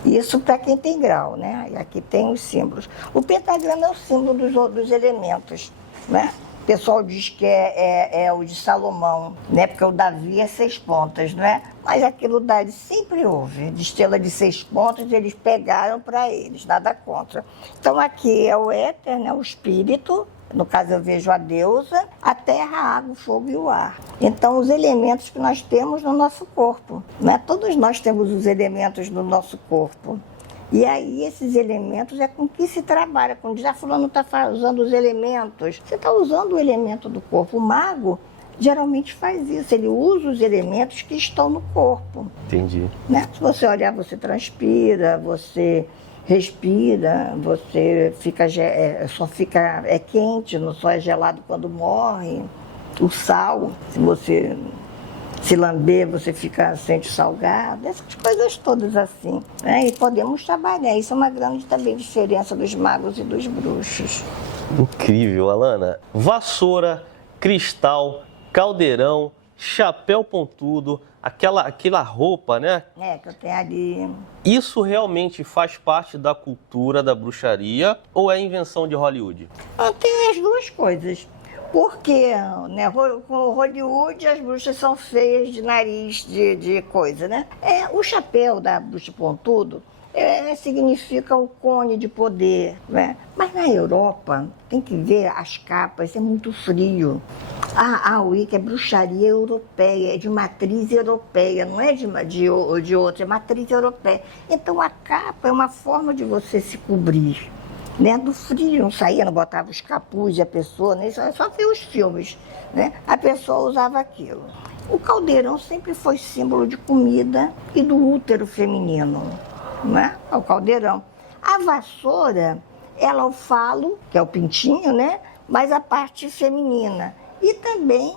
Isso para quem tem grau, né? E aqui tem os símbolos. O pentagrama é o símbolo dos elementos, né? O pessoal diz que é o de Salomão, né? Porque o Davi é 6 pontas, não é? Mas aquilo dali sempre houve. De estrela de 6 pontas, eles pegaram para eles, nada contra. Então aqui é o éter, né? O espírito. No caso, eu vejo a deusa, a terra, a água, o fogo e o ar. Então, os elementos que nós temos no nosso corpo, né? Todos nós temos os elementos no nosso corpo. E aí, esses elementos é com que se trabalha. Quando já fulano está usando os elementos, você está usando o elemento do corpo. O mago geralmente faz isso, ele usa os elementos que estão no corpo. Entendi. Né? Se você olhar, você transpira, você... respira, você fica, só fica quente, não só é gelado quando morre. O sal, se você se lamber, você sente salgado, essas coisas todas assim. Né? E podemos trabalhar, isso é uma grande também diferença dos magos e dos bruxos. Incrível, Alana. Vassoura, cristal, caldeirão, chapéu pontudo, aquela roupa, né? Que eu tenho ali. Isso realmente faz parte da cultura da bruxaria ou é invenção de Hollywood? Tem as duas coisas. Porque, né, com Hollywood as bruxas são feias de nariz, de coisa, né? O chapéu da bruxa pontudo significa o cone de poder, né? Mas na Europa, tem que ver as capas, é muito frio. A Wicca é bruxaria europeia, é de matriz europeia, não é de outra, é matriz europeia. Então a capa é uma forma de você se cobrir, né? Do frio, não saía, não botava os capuz e a pessoa, né? Só ver os filmes, né? A pessoa usava aquilo. O caldeirão sempre foi símbolo de comida e do útero feminino, né? O caldeirão. A vassoura, ela é o falo, que é o pintinho, né? Mas a parte feminina. E também,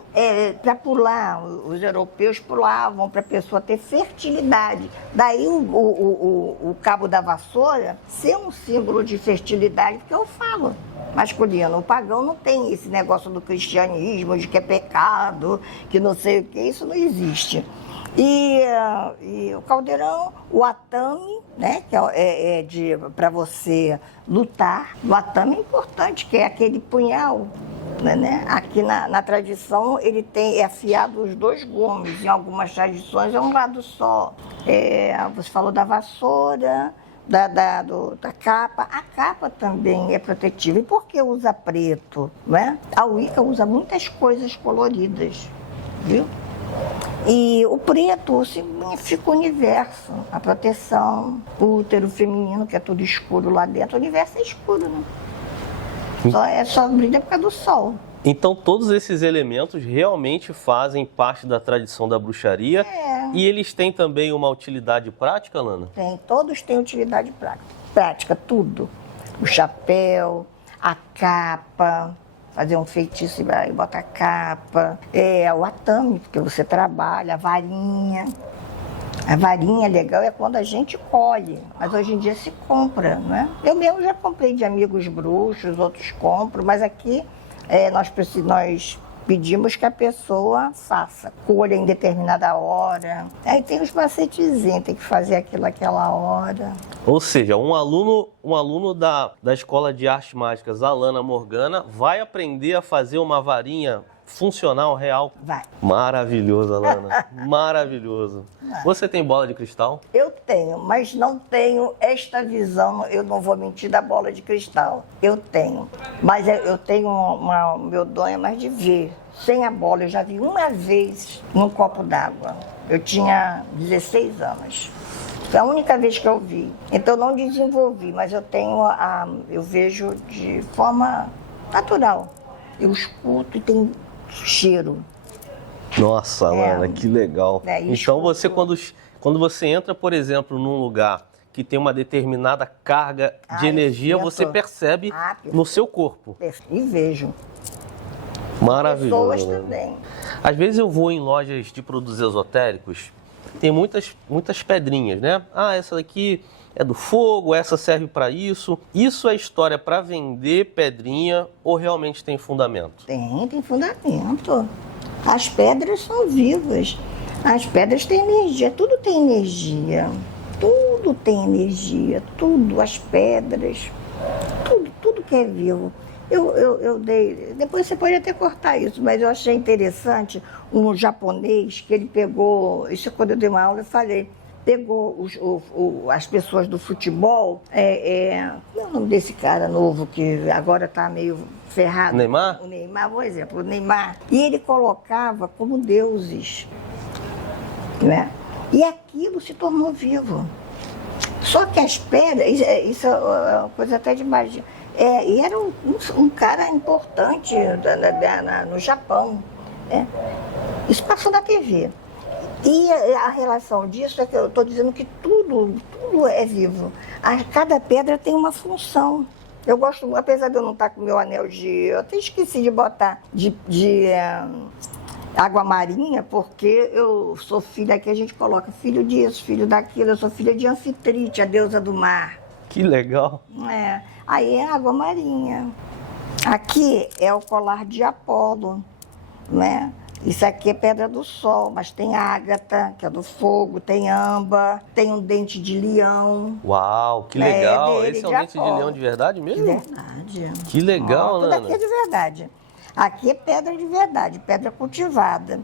para pular, os europeus pulavam para a pessoa ter fertilidade. Daí o cabo da vassoura ser um símbolo de fertilidade, porque eu falo masculino. O pagão não tem esse negócio do cristianismo, de que é pecado, que não sei o que, isso não existe. E o caldeirão, o atame, né, que para você lutar. O atame é importante, que é aquele punhal. Né? Aqui na tradição ele é afiado os 2 gumes, em algumas tradições é um lado só. Você falou da vassoura, da capa. A capa também é protetiva. E por que usa preto? Né? A Wicca usa muitas coisas coloridas, viu? E o preto significa o universo, a proteção, o útero feminino, que é tudo escuro lá dentro. O universo é escuro, né? Só brilha por causa do sol. Então todos esses elementos realmente fazem parte da tradição da bruxaria e eles têm também uma utilidade prática, Alana? Todos têm utilidade prática, tudo. O chapéu, a capa, fazer um feitiço e botar a capa, o atame, porque você trabalha, a varinha. A varinha legal é quando a gente colhe, mas hoje em dia se compra, né? Eu mesmo já comprei de amigos bruxos, outros compram, mas aqui nós pedimos que a pessoa faça, colha em determinada hora. Aí tem os macetezinhos, tem que fazer aquilo aquela hora. Ou seja, um aluno da Escola de Artes Mágicas Alana Morgana vai aprender a fazer uma varinha funcional, real? Vai. Maravilhoso, Alana. Maravilhoso. Você tem bola de cristal? Eu tenho, mas não tenho esta visão, eu não vou mentir, da bola de cristal. Eu tenho. Mas eu tenho meu dom é mais de ver. Sem a bola, eu já vi uma vez num copo d'água. Eu tinha 16 anos. Foi a única vez que eu vi. Então eu não desenvolvi, mas eu vejo de forma natural. Eu escuto e tem cheiro. Nossa, Alana, que legal. Então você, quando você entra, por exemplo, num lugar que tem uma determinada carga de energia, você percebe no seu corpo. E vejo. Maravilhoso. Pessoas também. Às vezes eu vou em lojas de produtos esotéricos, tem muitas pedrinhas, né? Ah, essa daqui é do fogo, essa serve para isso. Isso é história para vender pedrinha ou realmente tem fundamento? Tem fundamento. As pedras são vivas. As pedras têm energia, tudo tem energia. Tudo tem energia, tudo, as pedras, tudo que é vivo. Eu dei, depois você pode até cortar isso, mas eu achei interessante um japonês que ele pegou, isso quando eu dei uma aula eu falei, pegou as pessoas do futebol, como é o nome desse cara novo que agora está meio ferrado? Neymar? O Neymar, por exemplo, o Neymar. E ele colocava como deuses, né? E aquilo se tornou vivo. Só que as pedras, isso é uma coisa até de magia. E era um cara importante no Japão. Né? Isso passou na TV. E a relação disso é que eu estou dizendo que tudo é vivo. Cada pedra tem uma função. Eu gosto, apesar de eu não estar com o meu anel eu até esqueci de botar de água marinha, porque eu sou filha, aqui a gente coloca filho disso, filho daquilo, eu sou filha de Anfitrite, a deusa do mar. Que legal. Aí é água marinha. Aqui é o colar de Apolo, né? Isso aqui é pedra do sol, mas tem ágata, que é do fogo, tem âmbar, tem um dente de leão. Uau, que legal. Esse é um dente de leão de verdade mesmo? De verdade. Que legal, tudo Ana. Aqui é de verdade. Aqui é pedra de verdade, pedra cultivada.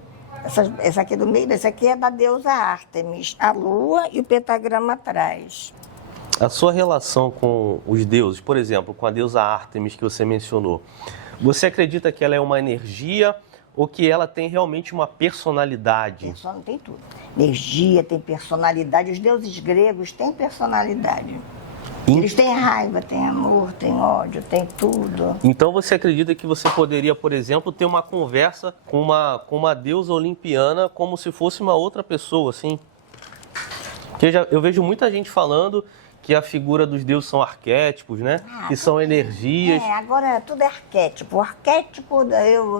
Essa aqui do meio, essa aqui é da deusa Ártemis, a lua e o pentagrama atrás. A sua relação com os deuses, por exemplo, com a deusa Ártemis que você mencionou, você acredita que ela é uma energia ou que ela tem realmente uma personalidade? Tem tudo. Energia, tem personalidade. Os deuses gregos têm personalidade. Eles têm raiva, têm amor, têm ódio, têm tudo. Então você acredita que você poderia, por exemplo, ter uma conversa com uma deusa olimpiana como se fosse uma outra pessoa, assim? Porque eu vejo muita gente falando que a figura dos deuses são arquétipos, né? Que são energias. Agora tudo é arquétipo. O arquétipo,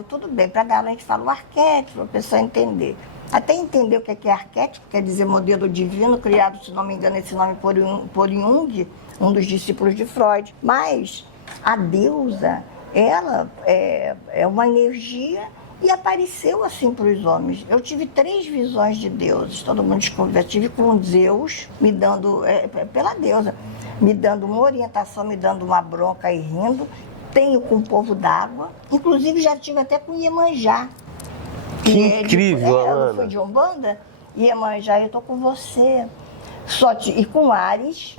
tudo bem, para dar aula a gente fala o arquétipo, para a pessoa entender. Até entender o que é arquétipo, quer dizer modelo divino, criado, se não me engano, esse nome por Jung, um dos discípulos de Freud. Mas a deusa, ela é uma energia e apareceu assim para os homens. Eu tive 3 visões de deuses, todo mundo descobriu. Eu tive com Zeus, me dando, pela deusa, me dando uma orientação, me dando uma bronca e rindo. Tenho com o povo d'água, inclusive já tive até com Iemanjá. Que incrível, Ana. Eu fui de Umbanda, Iemanjá, eu estou com você. E com Ares,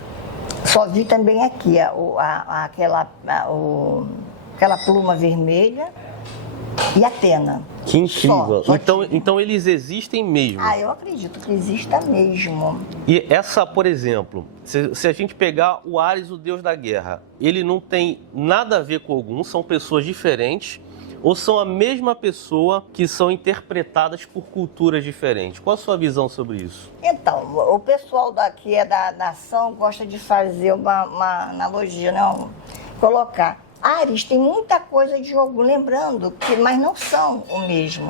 só vi também aqui aquela pluma vermelha e Atena. Que incrível. Então eles existem mesmo. Eu acredito que exista mesmo. E essa, por exemplo, se a gente pegar o Ares, o deus da guerra, ele não tem nada a ver com algum, são pessoas diferentes, ou são a mesma pessoa que são interpretadas por culturas diferentes? Qual a sua visão sobre isso? Então, o pessoal daqui da nação gosta de fazer uma analogia, né? Colocar. Ares tem muita coisa de jogo, lembrando, mas não são o mesmo.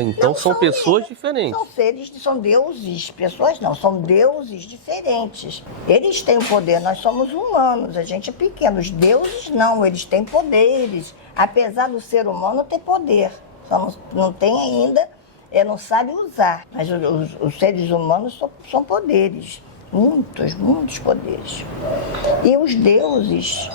Então são pessoas diferentes. São deuses, pessoas não, são deuses diferentes. Eles têm o poder, nós somos humanos, a gente é pequeno. Os deuses não, eles têm poderes. Apesar do ser humano ter poder, não tem ainda, não sabe usar. Mas os seres humanos são poderes, muitos poderes. E os deuses,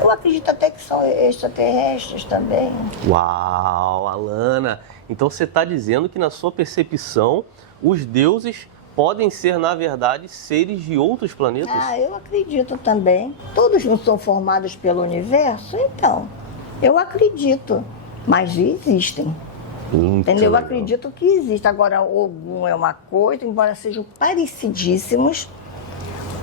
Eu acredito até que são extraterrestres também. Uau, Alana! Então você está dizendo que na sua percepção, os deuses podem ser, na verdade, seres de outros planetas? Eu acredito também. Todos não são formados pelo universo? Então, eu acredito. Mas existem. Entendeu? Eu acredito que existe. Agora, Ogum é uma coisa, embora sejam parecidíssimos.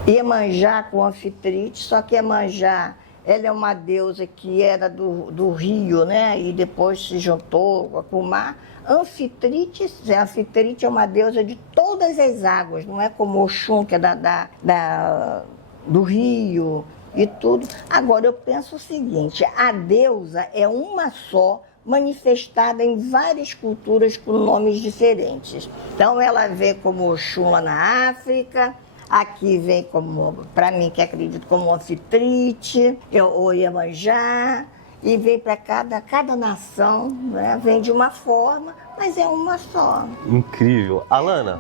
Iemanjá com Anfitrite, só que Iemanjá, ela é uma deusa que era do rio, né? E depois se juntou com o mar. Anfitrite é uma deusa de todas as águas, não é como Oxum, que é do rio e tudo. Agora, eu penso o seguinte, a deusa é uma só, manifestada em várias culturas com nomes diferentes. Então, ela vem como Oxum lá na África, aqui vem como, para mim que acredito, como Anfitrite, ou Iemanjá, e vem para cada nação, né? Vem de uma forma, mas é uma só. Incrível. Alana,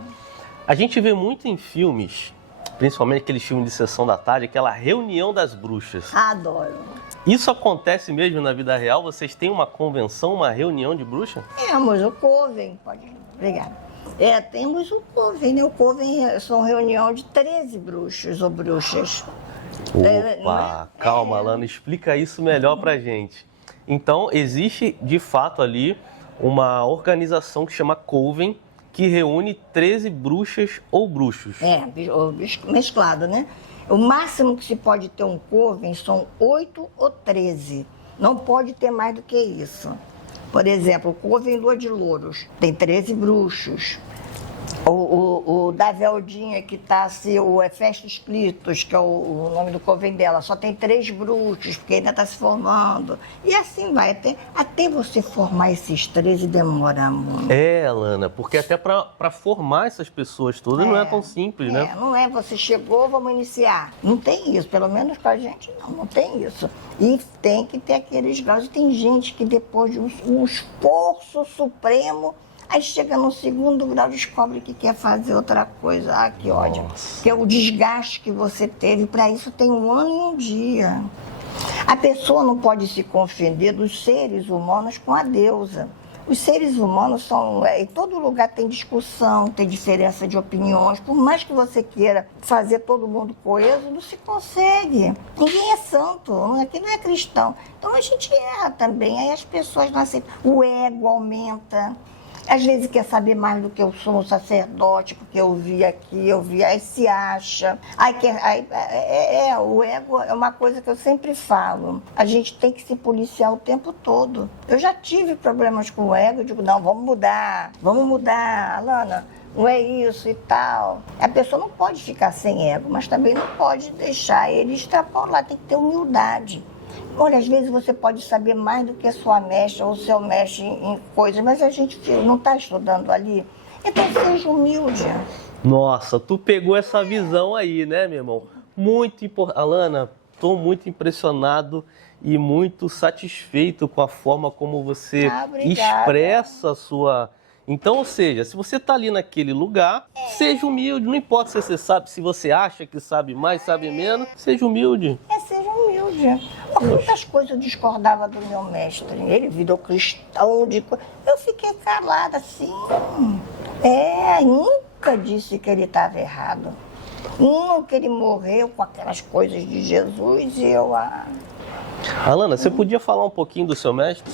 a gente vê muito em filmes, principalmente aqueles filmes de sessão da tarde, aquela reunião das bruxas. Adoro. Isso acontece mesmo na vida real? Vocês têm uma convenção, uma reunião de bruxa? Temos o Coven, pode. Obrigada. Temos o Coven, né? O Coven são reunião de 13 bruxos ou bruxas. Opa, calma, Alana, explica isso melhor pra gente. Então, existe de fato ali uma organização que chama Coven, que reúne 13 bruxas ou bruxos. Mesclado, né? O máximo que se pode ter um Coven são 8 ou 13. Não pode ter mais do que isso. Por exemplo, o Coven Lua de Louros tem 13 bruxos. O da Veldinha, que está assim, o Hefestos Clitos, que é o nome do Coven dela, só tem 3 bruxos, porque ainda está se formando. E assim vai, até você formar esses 13 demora muito. Alana, porque até para formar essas pessoas todas não é tão simples, né? Não é, você chegou, vamos iniciar. Não tem isso, pelo menos com a gente não tem isso. E tem que ter aqueles graus. E tem gente que depois de um esforço supremo, aí chega no segundo grau, descobre que quer fazer outra coisa. Que ódio. Nossa. Que é o desgaste que você teve. Para isso tem 1 ano e 1 dia. A pessoa não pode se confundir dos seres humanos com a deusa. Os seres humanos são... Em todo lugar tem discussão, tem diferença de opiniões. Por mais que você queira fazer todo mundo coeso, não se consegue. Ninguém é santo, aqui não é cristão. Então a gente erra também. Aí as pessoas não aceitam. O ego aumenta. Às vezes quer saber mais do que eu sou um sacerdote, porque eu vi aqui, aí se acha. O ego é uma coisa que eu sempre falo. A gente tem que se policiar o tempo todo. Eu já tive problemas com o ego, eu digo, não, vamos mudar, Alana, não é isso e tal. A pessoa não pode ficar sem ego, mas também não pode deixar ele extrapolar, tem que ter humildade. Olha, às vezes você pode saber mais do que a sua mestra ou o seu mestre em coisas, mas a gente não está estudando ali. Então seja humilde. Nossa, tu pegou essa visão aí, né, meu irmão? Muito importante. Alana, estou muito impressionado e muito satisfeito com a forma como você expressa a sua... Então, ou seja, se você está ali naquele lugar, seja humilde. Não importa se você sabe, se você acha que sabe mais, sabe menos, seja humilde. Seja humilde. Muitas coisas eu discordava do meu mestre. Ele virou cristão. Eu fiquei calada assim. Nunca disse que ele estava errado. Nunca ele morreu com aquelas coisas de Jesus e eu... Alana, você podia falar um pouquinho do seu mestre?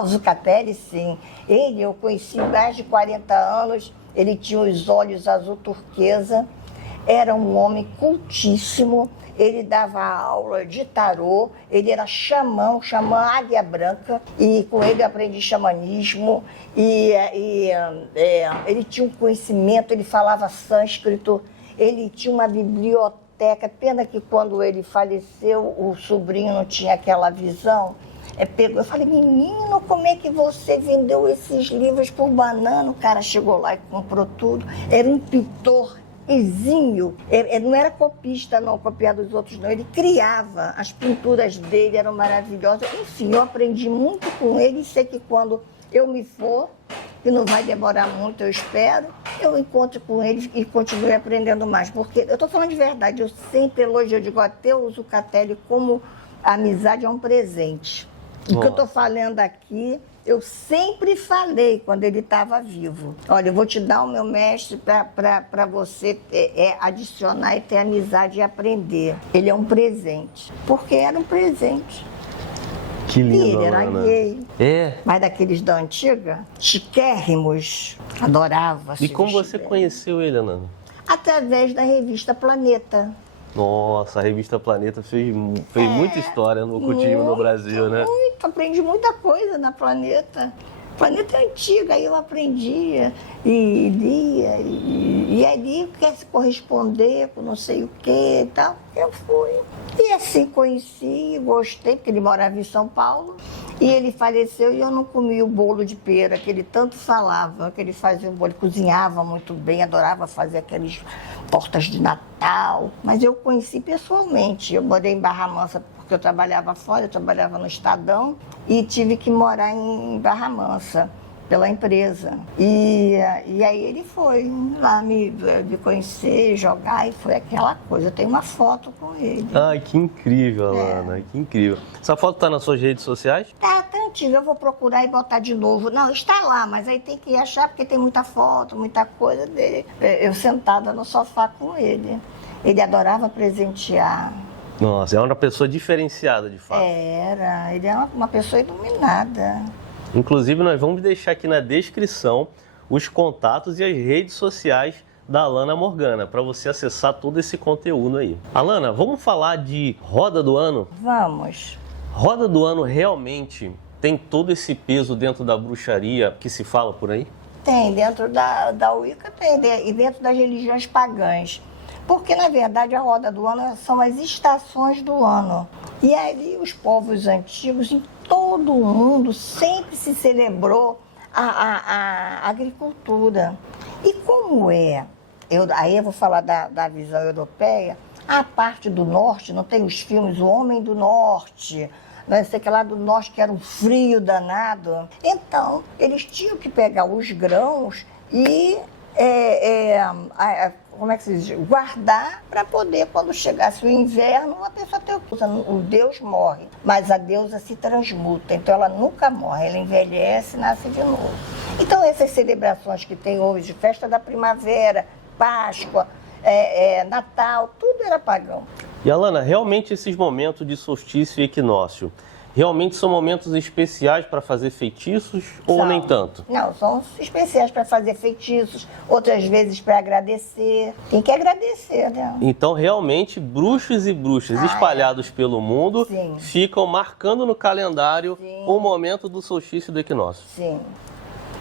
O Zucatelli, sim. Eu conheci há mais de 40 anos. Ele tinha os olhos azul turquesa. Era um homem cultíssimo. Ele dava aula de tarô. Ele era xamã águia branca. E com ele eu aprendi xamanismo. Ele tinha um conhecimento, ele falava sânscrito. Ele tinha uma biblioteca. Pena que quando ele faleceu, o sobrinho não tinha aquela visão. Eu falei, menino, como é que você vendeu esses livros por banana? O cara chegou lá e comprou tudo. Era um pintor exímio. Não era copista, não, copiar dos outros, não. Ele criava. As pinturas dele eram maravilhosas. Enfim, eu aprendi muito com ele e sei que quando eu me for, que não vai demorar muito, eu espero, eu encontro com ele e continue aprendendo mais. Porque eu estou falando de verdade, eu sempre elogio, eu digo, até o Zucatelli como A amizade é um presente. O que eu estou falando aqui, eu sempre falei quando ele estava vivo. Olha, eu vou te dar o meu mestre para você adicionar e ter amizade e aprender. Ele é um presente, porque era um presente. Que lindo, E ele era gay. É. Mas daqueles da antiga, chiquérrimos, adorava. E como você conheceu ele, Alana? Através da revista Planeta. Nossa, a revista Planeta fez muita história no cultismo no Brasil, né? Muito, aprendi muita coisa na Planeta. Planeta é antiga, aí eu aprendia e lia, e ali quer se corresponder com não sei o que e tal. Eu fui. E assim conheci, gostei, porque ele morava em São Paulo. E ele faleceu e eu não comi o bolo de pera, que ele tanto falava, que ele fazia um bolo, ele cozinhava muito bem, adorava fazer aqueles tortas de Natal. Mas eu conheci pessoalmente. Eu morei em Barra Mansa porque eu trabalhava fora, eu trabalhava no Estadão e tive que morar em Barra Mansa pela empresa. E aí ele foi lá me conhecer, jogar, e foi aquela coisa. Eu tenho uma foto com ele. Ai, que incrível, Alana, que incrível. Essa foto está nas suas redes sociais? Tá antiga, eu vou procurar e botar de novo. Não, está lá, mas aí tem que achar, porque tem muita foto, muita coisa dele. Eu sentada no sofá com ele. Ele adorava presentear. Nossa, é uma pessoa diferenciada, de fato. Ele é uma pessoa iluminada. Inclusive, nós vamos deixar aqui na descrição os contatos e as redes sociais da Alana Morgana, para você acessar todo esse conteúdo aí. Alana, vamos falar de Roda do Ano? Vamos. Roda do Ano realmente tem todo esse peso dentro da bruxaria que se fala por aí? Tem, dentro da Wicca tem, e dentro das religiões pagãs. Porque, na verdade, a Roda do Ano são as estações do ano. E ali os povos antigos, em todo o mundo, sempre se celebrou a agricultura. E como aí eu vou falar da visão europeia, a parte do norte, não tem os filmes O Homem do Norte, não sei que lá do norte que era um frio danado. Então, eles tinham que pegar os grãos e como é que se diz? Guardar para poder, quando chegasse o inverno, a pessoa ter o Deus morre, mas a deusa se transmuta, então ela nunca morre, ela envelhece e nasce de novo. Então essas celebrações que tem hoje, festa da primavera, Páscoa, Natal, tudo era pagão. E Alana, realmente esses momentos de solstício e equinócio, realmente são momentos especiais para fazer feitiços ou nem tanto? Não, são especiais para fazer feitiços, outras vezes para agradecer. Tem que agradecer, né? Então, realmente, bruxos e bruxas espalhados pelo mundo ficam marcando no calendário o momento do solstício e do equinócio. Sim.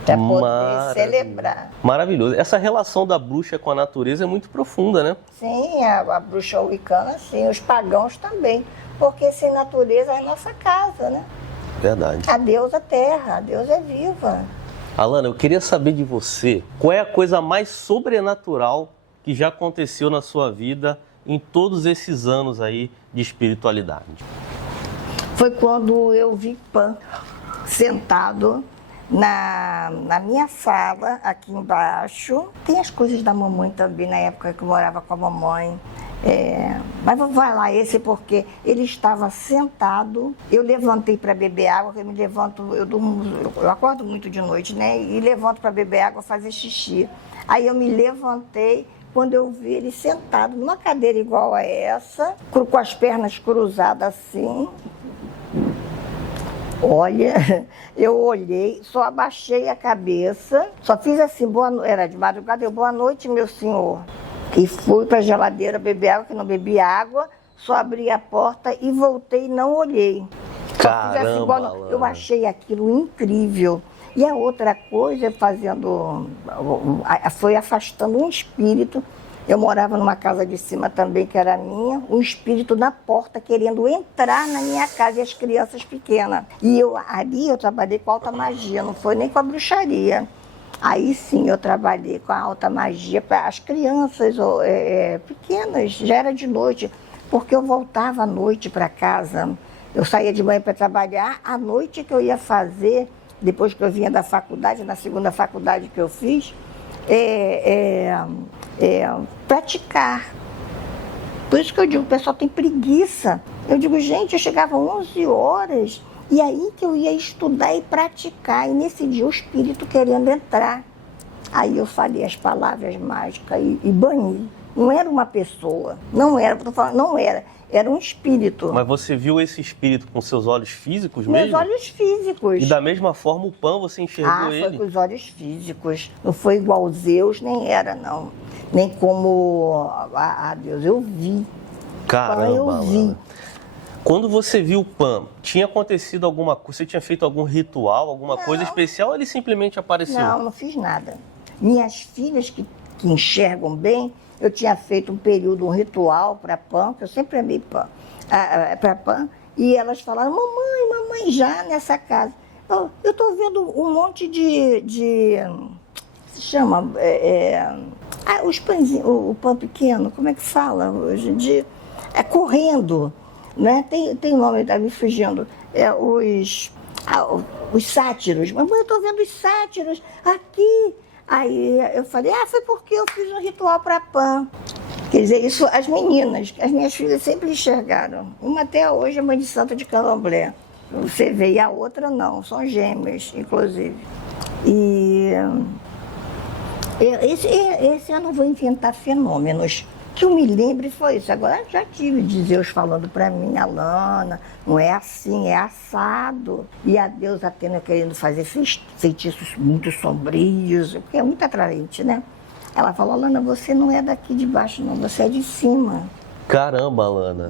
Para poder celebrar. Maravilhoso. Essa relação da bruxa com a natureza é muito profunda, né? Sim, a bruxa wicana, sim, os pagãos também. Porque sem natureza é a nossa casa, né? Verdade. A deusa terra, a deusa é viva. Alana, eu queria saber de você, qual é a coisa mais sobrenatural que já aconteceu na sua vida em todos esses anos aí de espiritualidade? Foi quando eu vi Pan sentado na minha sala, aqui embaixo. Tem as coisas da mamãe também, na época que eu morava com a mamãe. Mas vai lá esse, porque ele estava sentado, eu levantei para beber água, eu me levanto, eu acordo muito de noite, né? E levanto para beber água, fazer xixi. Aí eu me levantei, quando eu vi ele sentado numa cadeira igual a essa, com as pernas cruzadas assim. Olha, eu olhei, só abaixei a cabeça, só fiz assim, era de madrugada, boa noite, meu senhor. E fui para a geladeira beber água, que não bebi água, só abri a porta e voltei e não olhei. Caramba, assim, eu achei aquilo incrível. E a outra coisa, foi afastando um espírito. Eu morava numa casa de cima também, que era minha, um espírito na porta querendo entrar na minha casa e as crianças pequenas. E ali eu trabalhei com alta magia, não foi nem com a bruxaria. Aí sim eu trabalhei com a alta magia para as crianças pequenas, já era de noite, porque eu voltava à noite para casa. Eu saía de manhã para trabalhar, à noite que eu ia fazer, depois que eu vinha da faculdade, na segunda faculdade que eu fiz, praticar. Por isso que eu digo, o pessoal tem preguiça. Eu digo, gente, eu chegava 11 horas e aí que eu ia estudar e praticar. E nesse dia o espírito querendo entrar. Aí eu falei as palavras mágicas e banhei. Não era uma pessoa, não era, tô falando, não era. Era um espírito. Mas você viu esse espírito com seus olhos físicos Meus mesmo? olhos físicos. E da mesma forma o Pan, você enxergou Foi ele? com os olhos físicos. Não foi igual Zeus, nem era, não. Nem como a Deus. Eu vi. Caramba, eu vi. Alana. Quando você viu o Pan, tinha acontecido alguma coisa? Você tinha feito algum ritual, alguma coisa especial ou ele simplesmente apareceu? Não fiz nada. Minhas filhas que enxergam bem, eu tinha feito um período, um ritual para Pan, que eu sempre amei Pan, para Pan, e elas falaram, mamãe, já nessa casa. Eu estou vendo um monte se chama, os pãezinhos, o pão pequeno, como é que fala hoje em dia? Correndo, né? Tem nome, está me fugindo, os sátiros. Mamãe, eu estou vendo os sátiros aqui. Aí eu falei, foi porque eu fiz um ritual para Pan. Quer dizer, isso as meninas, as minhas filhas sempre enxergaram. Uma até hoje é mãe de Santa de Candomblé. Você vê, e a outra não, são gêmeas, inclusive. E esse eu não vou inventar fenômenos. Que eu me lembre foi isso. Agora já tive de Zeus falando para mim, Alana, não é assim, é assado. E a deusa Atena querendo fazer feitiços muito sombrios, porque é muito atraente, né? Ela falou, Alana, você não é daqui de baixo, não, você é de cima. Caramba, Alana.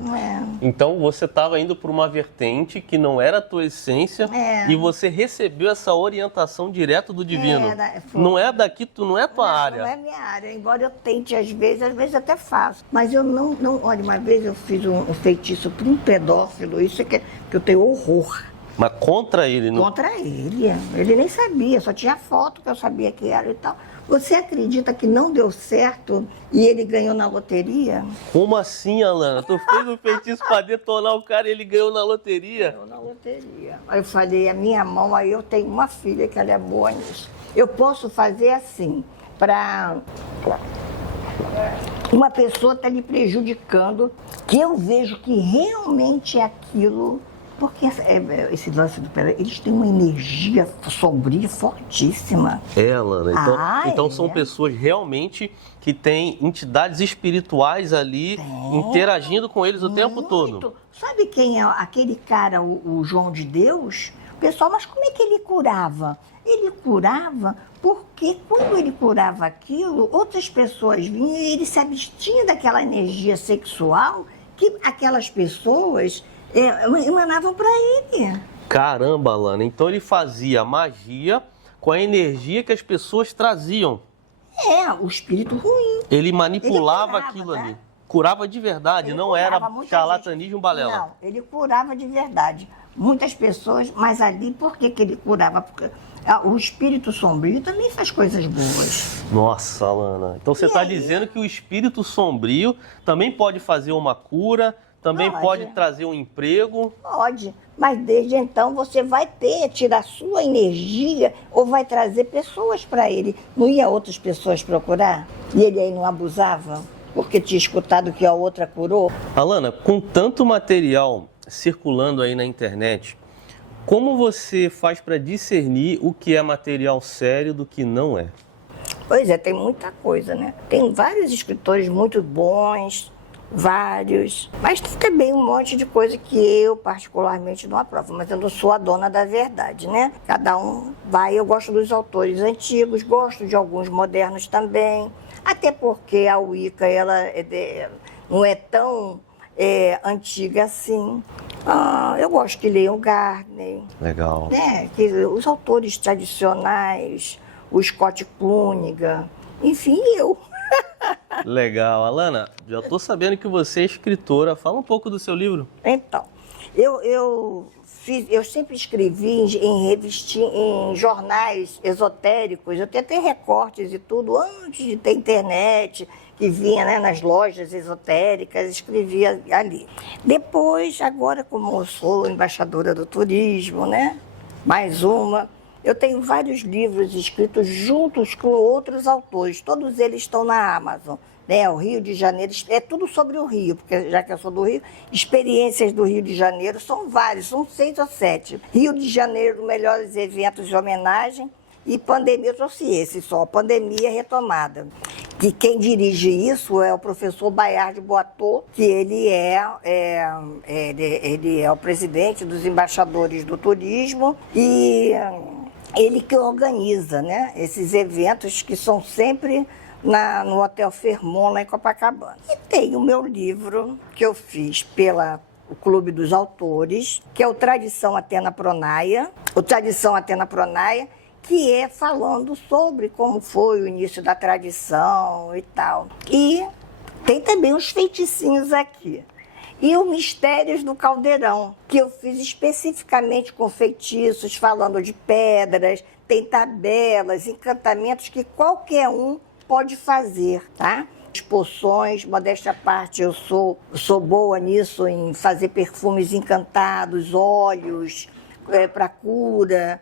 Então você estava indo por uma vertente que não era a tua essência e você recebeu essa orientação direto do divino. Não é daqui, não é tua área. Não é minha área, embora eu tente às vezes até faço. Mas eu não olha, uma vez eu fiz um feitiço para um pedófilo, isso é que eu tenho horror. Mas contra ele, não? Contra ele nem sabia, só tinha foto que eu sabia que era e tal. Você acredita que não deu certo e ele ganhou na loteria? Como assim, Alana? Tu fez um feitiço para detonar o cara e ele ganhou na loteria? Ganhou na loteria. Aí eu falei, a minha mão, aí eu tenho uma filha que ela é boa nisso. Eu posso fazer assim, para uma pessoa estar lhe prejudicando, que eu vejo que realmente é aquilo. Porque esse lance do pedra, eles têm uma energia sombria fortíssima. Alana. Então são pessoas realmente que têm entidades espirituais ali interagindo com eles o tempo todo. Sabe quem é aquele cara, o João de Deus? Pessoal, mas como é que ele curava? Ele curava porque quando ele curava aquilo, outras pessoas vinham e ele se abstinha daquela energia sexual que aquelas pessoas emanavam para ele. Caramba, Alana. Então ele fazia magia com a energia que as pessoas traziam. O espírito ruim. Ele manipulava aquilo ali. Curava de verdade, não era charlatanismo balela. Não, ele curava de verdade. Muitas pessoas, mas ali, por que ele curava? Porque o espírito sombrio também faz coisas boas. Nossa, Alana. Então você está dizendo que o espírito sombrio também pode fazer uma cura, também pode trazer um emprego? Pode, mas desde então você vai tirar sua energia ou vai trazer pessoas para ele. Não ia outras pessoas procurar? E ele aí não abusava? Porque tinha escutado que a outra curou? Alana, com tanto material circulando aí na internet, como você faz para discernir o que é material sério do que não é? Pois é, tem muita coisa, né? Tem vários escritores muito bons, vários, mas tem também um monte de coisa que eu particularmente não aprovo, mas eu não sou a dona da verdade, né? Cada um vai, eu gosto dos autores antigos, gosto de alguns modernos também, até porque a Wicca, ela não é tão antiga assim. Eu gosto que leiam Gardner. Legal. Né? Os autores tradicionais, o Scott Cunningham, enfim, eu. Legal. Alana, já estou sabendo que você é escritora. Fala um pouco do seu livro. Então, eu sempre escrevi em jornais esotéricos. Eu tenho até recortes e tudo, antes de ter internet, que vinha, né, nas lojas esotéricas, escrevia ali. Depois, agora como eu sou embaixadora do turismo, né, mais uma, eu tenho vários livros escritos juntos com outros autores. Todos eles estão na Amazon. né? O Rio de Janeiro, é tudo sobre o Rio, porque já que eu sou do Rio, experiências do Rio de Janeiro são várias, são 6 ou 7. Rio de Janeiro, melhores eventos de homenagem, e pandemia, eu trouxe esse só, pandemia retomada. Que quem dirige isso é o professor Bayard Boatô, que ele é o presidente dos embaixadores do turismo e ele que organiza, né, esses eventos que são sempre no Hotel Fairmont, lá em Copacabana. E tem o meu livro que eu fiz pelo Clube dos Autores, que é o Tradição Athena Pronaia, que é falando sobre como foi o início da tradição e tal. E tem também os feiticinhos aqui. E o Mistérios do Caldeirão, que eu fiz especificamente com feitiços, falando de pedras, tem tabelas, encantamentos que qualquer um pode fazer, tá? As poções, modéstia à parte, eu sou boa nisso, em fazer perfumes encantados, óleos para cura,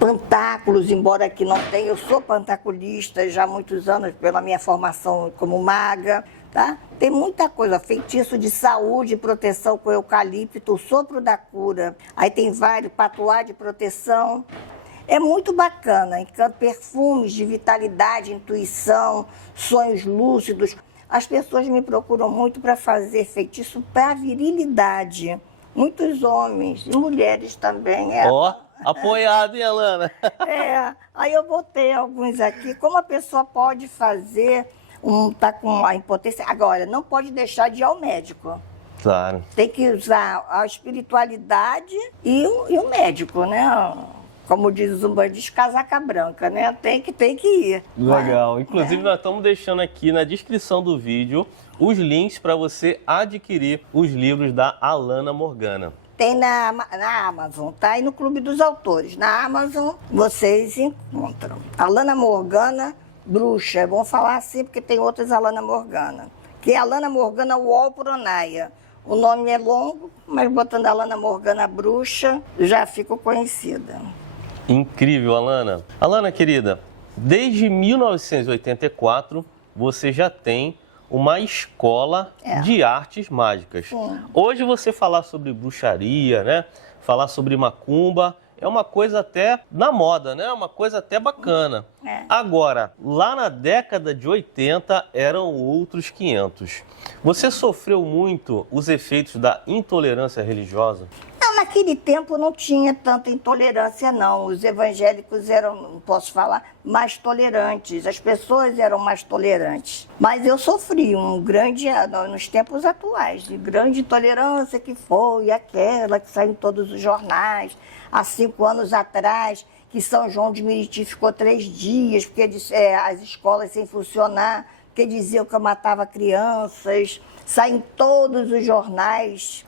pantáculos, embora aqui não tenha, eu sou pantaculista já há muitos anos pela minha formação como maga, tá? Tem muita coisa, feitiço de saúde e proteção com eucalipto, o sopro da cura, aí tem vários, patuá de proteção, é muito bacana, perfumes de vitalidade, intuição, sonhos lúcidos. As pessoas me procuram muito para fazer feitiço para virilidade, muitos homens e mulheres também. Apoiado, hein, Alana? Aí eu botei alguns aqui. Como a pessoa pode fazer, tá com a impotência. Agora, não pode deixar de ir ao médico. Claro. Tem que usar a espiritualidade e o médico, né? Como diz o Zumba, diz casaca branca, né? Tem que ir. Legal. Inclusive, nós estamos deixando aqui na descrição do vídeo os links para você adquirir os livros da Alana Morgana. Tem na Amazon, tá? E no Clube dos Autores. Na Amazon, vocês encontram. Alana Morgana, bruxa. É bom falar assim, porque tem outras Alana Morgana. Que é Alana Morgana Wall Pronaia. O nome é longo, mas botando Alana Morgana bruxa, já fico conhecida. Incrível, Alana. Alana, querida, desde 1984, você já tem uma escola de artes mágicas. Sim. Hoje você falar sobre bruxaria, né? Falar sobre macumba, é uma coisa até na moda, né? Uma coisa até bacana. Agora, lá na década de 80, eram outros 500. Você sofreu muito os efeitos da intolerância religiosa? Não, naquele tempo não tinha tanta intolerância, não. Os evangélicos eram, não posso falar, mais tolerantes. As pessoas eram mais tolerantes. Mas eu sofri nos tempos atuais, de grande intolerância que foi aquela que saiu em todos os jornais. Há 5 anos atrás, que São João de Meriti ficou 3 dias, porque as escolas sem funcionar, porque diziam que eu matava crianças. Saiu em todos os jornais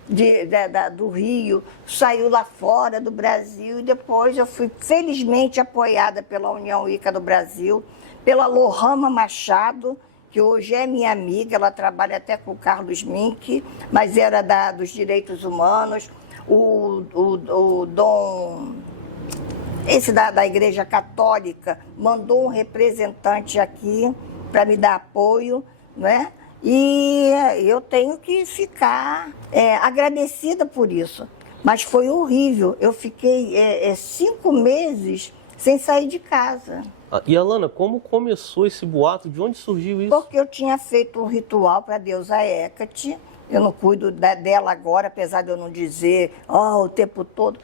do Rio, saiu lá fora do Brasil, e depois eu fui felizmente apoiada pela União Wicca do Brasil, pela Lohama Machado, que hoje é minha amiga, ela trabalha até com o Carlos Mink, mas era dos direitos humanos, o Dom, esse da Igreja Católica, mandou um representante aqui para me dar apoio, né? E eu tenho que ficar agradecida por isso. Mas foi horrível. Eu fiquei 5 meses sem sair de casa. E, Alana, como começou esse boato? De onde surgiu isso? Porque eu tinha feito um ritual para a deusa Hecate. Eu não cuido dela agora, apesar de eu não dizer o tempo todo.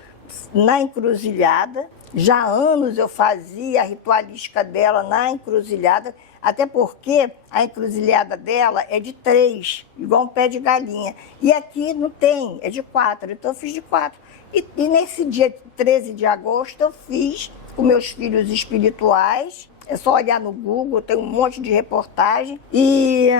Na encruzilhada. Já há anos eu fazia a ritualística dela na encruzilhada, até porque a encruzilhada dela é de 3, igual um pé de galinha. E aqui não tem, é de 4, então eu fiz de 4. E nesse dia 13 de agosto eu fiz com meus filhos espirituais. É só olhar no Google, tem um monte de reportagem. E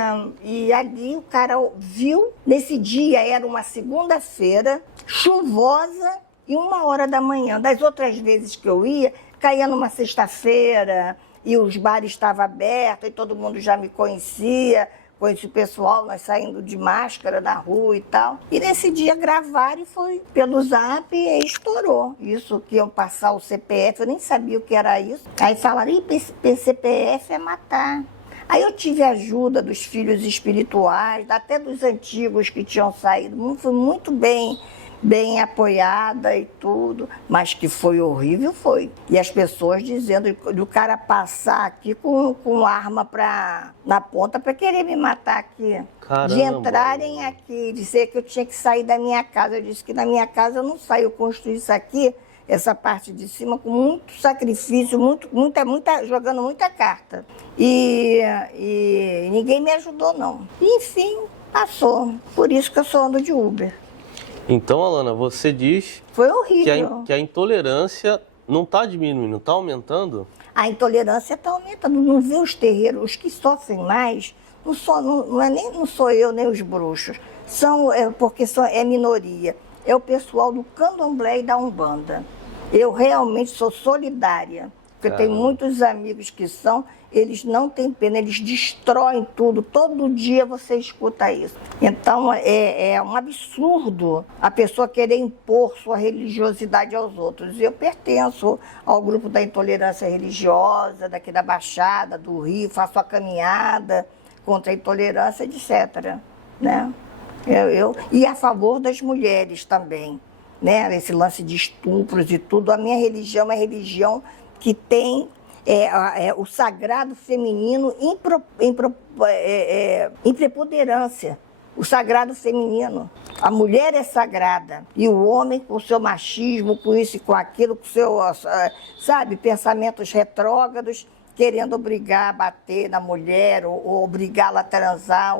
ali o cara viu, nesse dia era uma segunda-feira, chuvosa, e 1h da manhã. Das outras vezes que eu ia, caía numa sexta-feira e os bares estavam abertos e todo mundo já me conhecia, conheci o pessoal, nós saindo de máscara na rua e tal. E nesse dia gravaram e foi pelo Zap e estourou. Isso que iam passar o CPF, eu nem sabia o que era isso. Aí falaram, CPF é matar. Aí eu tive a ajuda dos filhos espirituais, até dos antigos que tinham saído. Fui muito bem apoiada e tudo, mas que foi horrível, foi. E as pessoas dizendo do cara passar aqui com arma na ponta para querer me matar aqui. Caramba. De entrarem aqui, dizer que eu tinha que sair da minha casa. Eu disse que na minha casa eu não saio, eu construí isso aqui, essa parte de cima, com muito sacrifício, jogando muita carta. E ninguém me ajudou, não. E, enfim, passou. Por isso que eu só ando de Uber. Então, Alana, você diz Foi horrível. que a intolerância não está diminuindo, está aumentando? A intolerância está aumentando. Não vê os terreiros, os que sofrem mais, não sou eu nem os bruxos. Porque é minoria. É o pessoal do candomblé e da Umbanda. Eu realmente sou solidária. Porque tem muitos amigos que eles não têm pena, eles destroem tudo. Todo dia você escuta isso. Então, é um absurdo a pessoa querer impor sua religiosidade aos outros. Eu pertenço ao grupo da intolerância religiosa, daqui da Baixada, do Rio, faço a caminhada contra a intolerância, etc. Né? E a favor das mulheres também, né? Esse lance de estupros e tudo. A minha religião é uma religião que tem o sagrado feminino em preponderância. O sagrado feminino. A mulher é sagrada. E o homem, com o seu machismo, com isso e com aquilo, com seu, pensamentos retrógrados, querendo obrigar a bater na mulher ou obrigá-la a transar.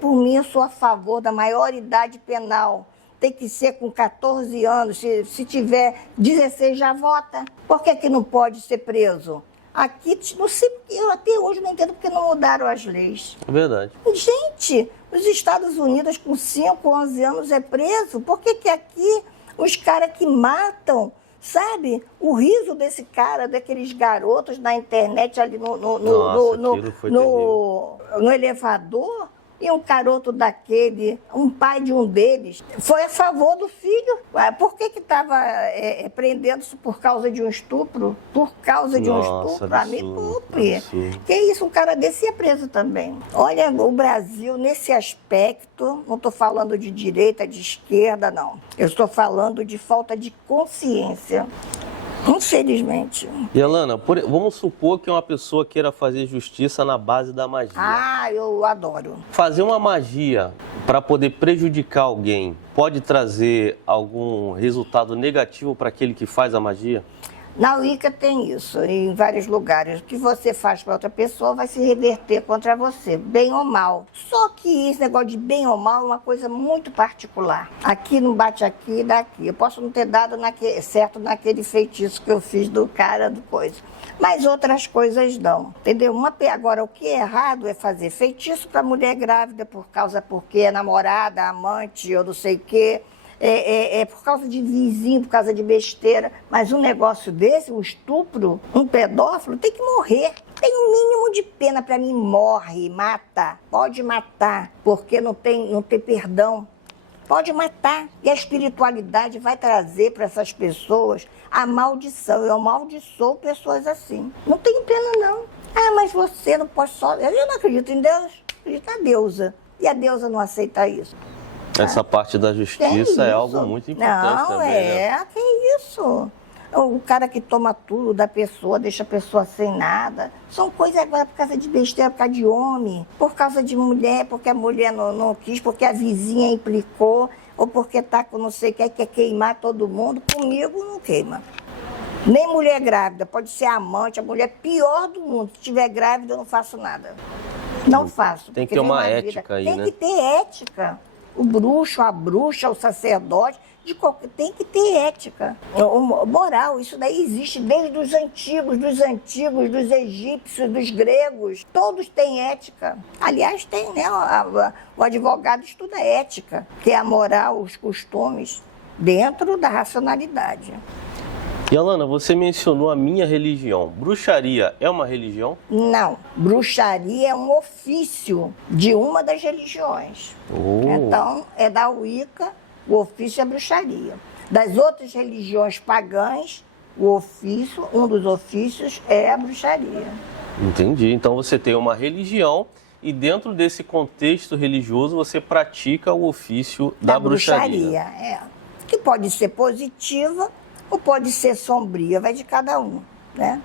Por mim, eu sou a favor da maioridade penal. Tem que ser com 14 anos, se tiver 16 já vota. Por que não pode ser preso? Aqui, não sei, eu até hoje não entendo porque não mudaram as leis. É verdade. Gente, nos Estados Unidos com 5, 11 anos é preso. Por que aqui os caras que matam, sabe? O riso desse cara, daqueles garotos na internet ali no elevador... E um garoto daquele, um pai de um deles, foi a favor do filho. Por que estava prendendo-se por causa de um estupro? Por causa de um estupro? Me poupe. Que isso, um cara desse ia preso também. Olha, o Brasil, nesse aspecto, não estou falando de direita, de esquerda, não. Eu estou falando de falta de consciência. Infelizmente. E, Alana, vamos supor que uma pessoa queira fazer justiça na base da magia. Ah, eu adoro. Fazer uma magia para poder prejudicar alguém pode trazer algum resultado negativo para aquele que faz a magia? Na Wicca tem isso, em vários lugares. O que você faz para outra pessoa vai se reverter contra você, bem ou mal. Só que esse negócio de bem ou mal é uma coisa muito particular. Aqui não bate aqui e daqui. Eu posso não ter dado certo naquele feitiço que eu fiz do cara, do coisa. Mas outras coisas dão, entendeu? Agora, o que é errado é fazer feitiço para mulher grávida porque é namorada, amante, ou não sei o quê. Por causa de vizinho, por causa de besteira. Mas um negócio desse, um estupro, um pedófilo, tem que morrer. Tem um mínimo de pena. Para mim, morre, mata. Pode matar, porque não tem perdão. Pode matar. E a espiritualidade vai trazer para essas pessoas a maldição. Eu amaldiçoo pessoas assim. Não tenho pena, não. Ah, mas você não pode só... Eu não acredito em Deus, acredito na deusa. E a deusa não aceita isso. Essa parte da justiça é algo muito importante também, né? Que isso? O cara que toma tudo da pessoa, deixa a pessoa sem nada. São coisas agora por causa de besteira, por causa de homem, por causa de mulher, porque a mulher não quis, porque a vizinha implicou, ou porque tá com não sei o que, quer queimar todo mundo. Comigo não queima. Nem mulher grávida, pode ser amante, a mulher pior do mundo. Se estiver grávida, eu não faço nada. Não faço. Tem que ter uma ética aí, né? Tem que ter ética. O bruxo, a bruxa, o sacerdote, tem que ter ética. Moral, isso daí existe desde os antigos, dos egípcios, dos gregos. Todos têm ética. Aliás, tem, né? O advogado estuda ética, que é a moral, os costumes, dentro da racionalidade. E, Alana, você mencionou a minha religião. Bruxaria é uma religião? Não. Bruxaria é um ofício de uma das religiões. Então, é da Wicca, o ofício é bruxaria. Das outras religiões pagãs, um dos ofícios é a bruxaria. Entendi. Então você tem uma religião e dentro desse contexto religioso você pratica o ofício da bruxaria. Que pode ser positiva ou pode ser sombria, vai de cada um, né?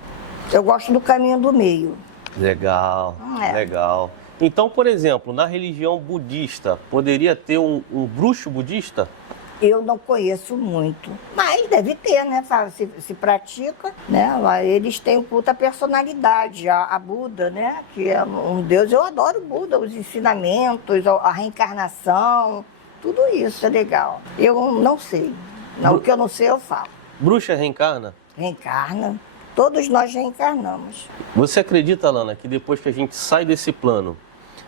Eu gosto do caminho do meio. Legal, legal. Então, por exemplo, na religião budista, poderia ter um bruxo budista? Eu não conheço muito, mas deve ter, né? Se pratica, né? Eles têm o culto à personalidade, a Buda, né? Que é um deus. Eu adoro o Buda, os ensinamentos, a reencarnação, tudo isso é legal. Eu não sei. O que eu não sei, eu falo. Bruxa reencarna? Reencarna. Todos nós reencarnamos. Você acredita, Alana, que depois que a gente sai desse plano,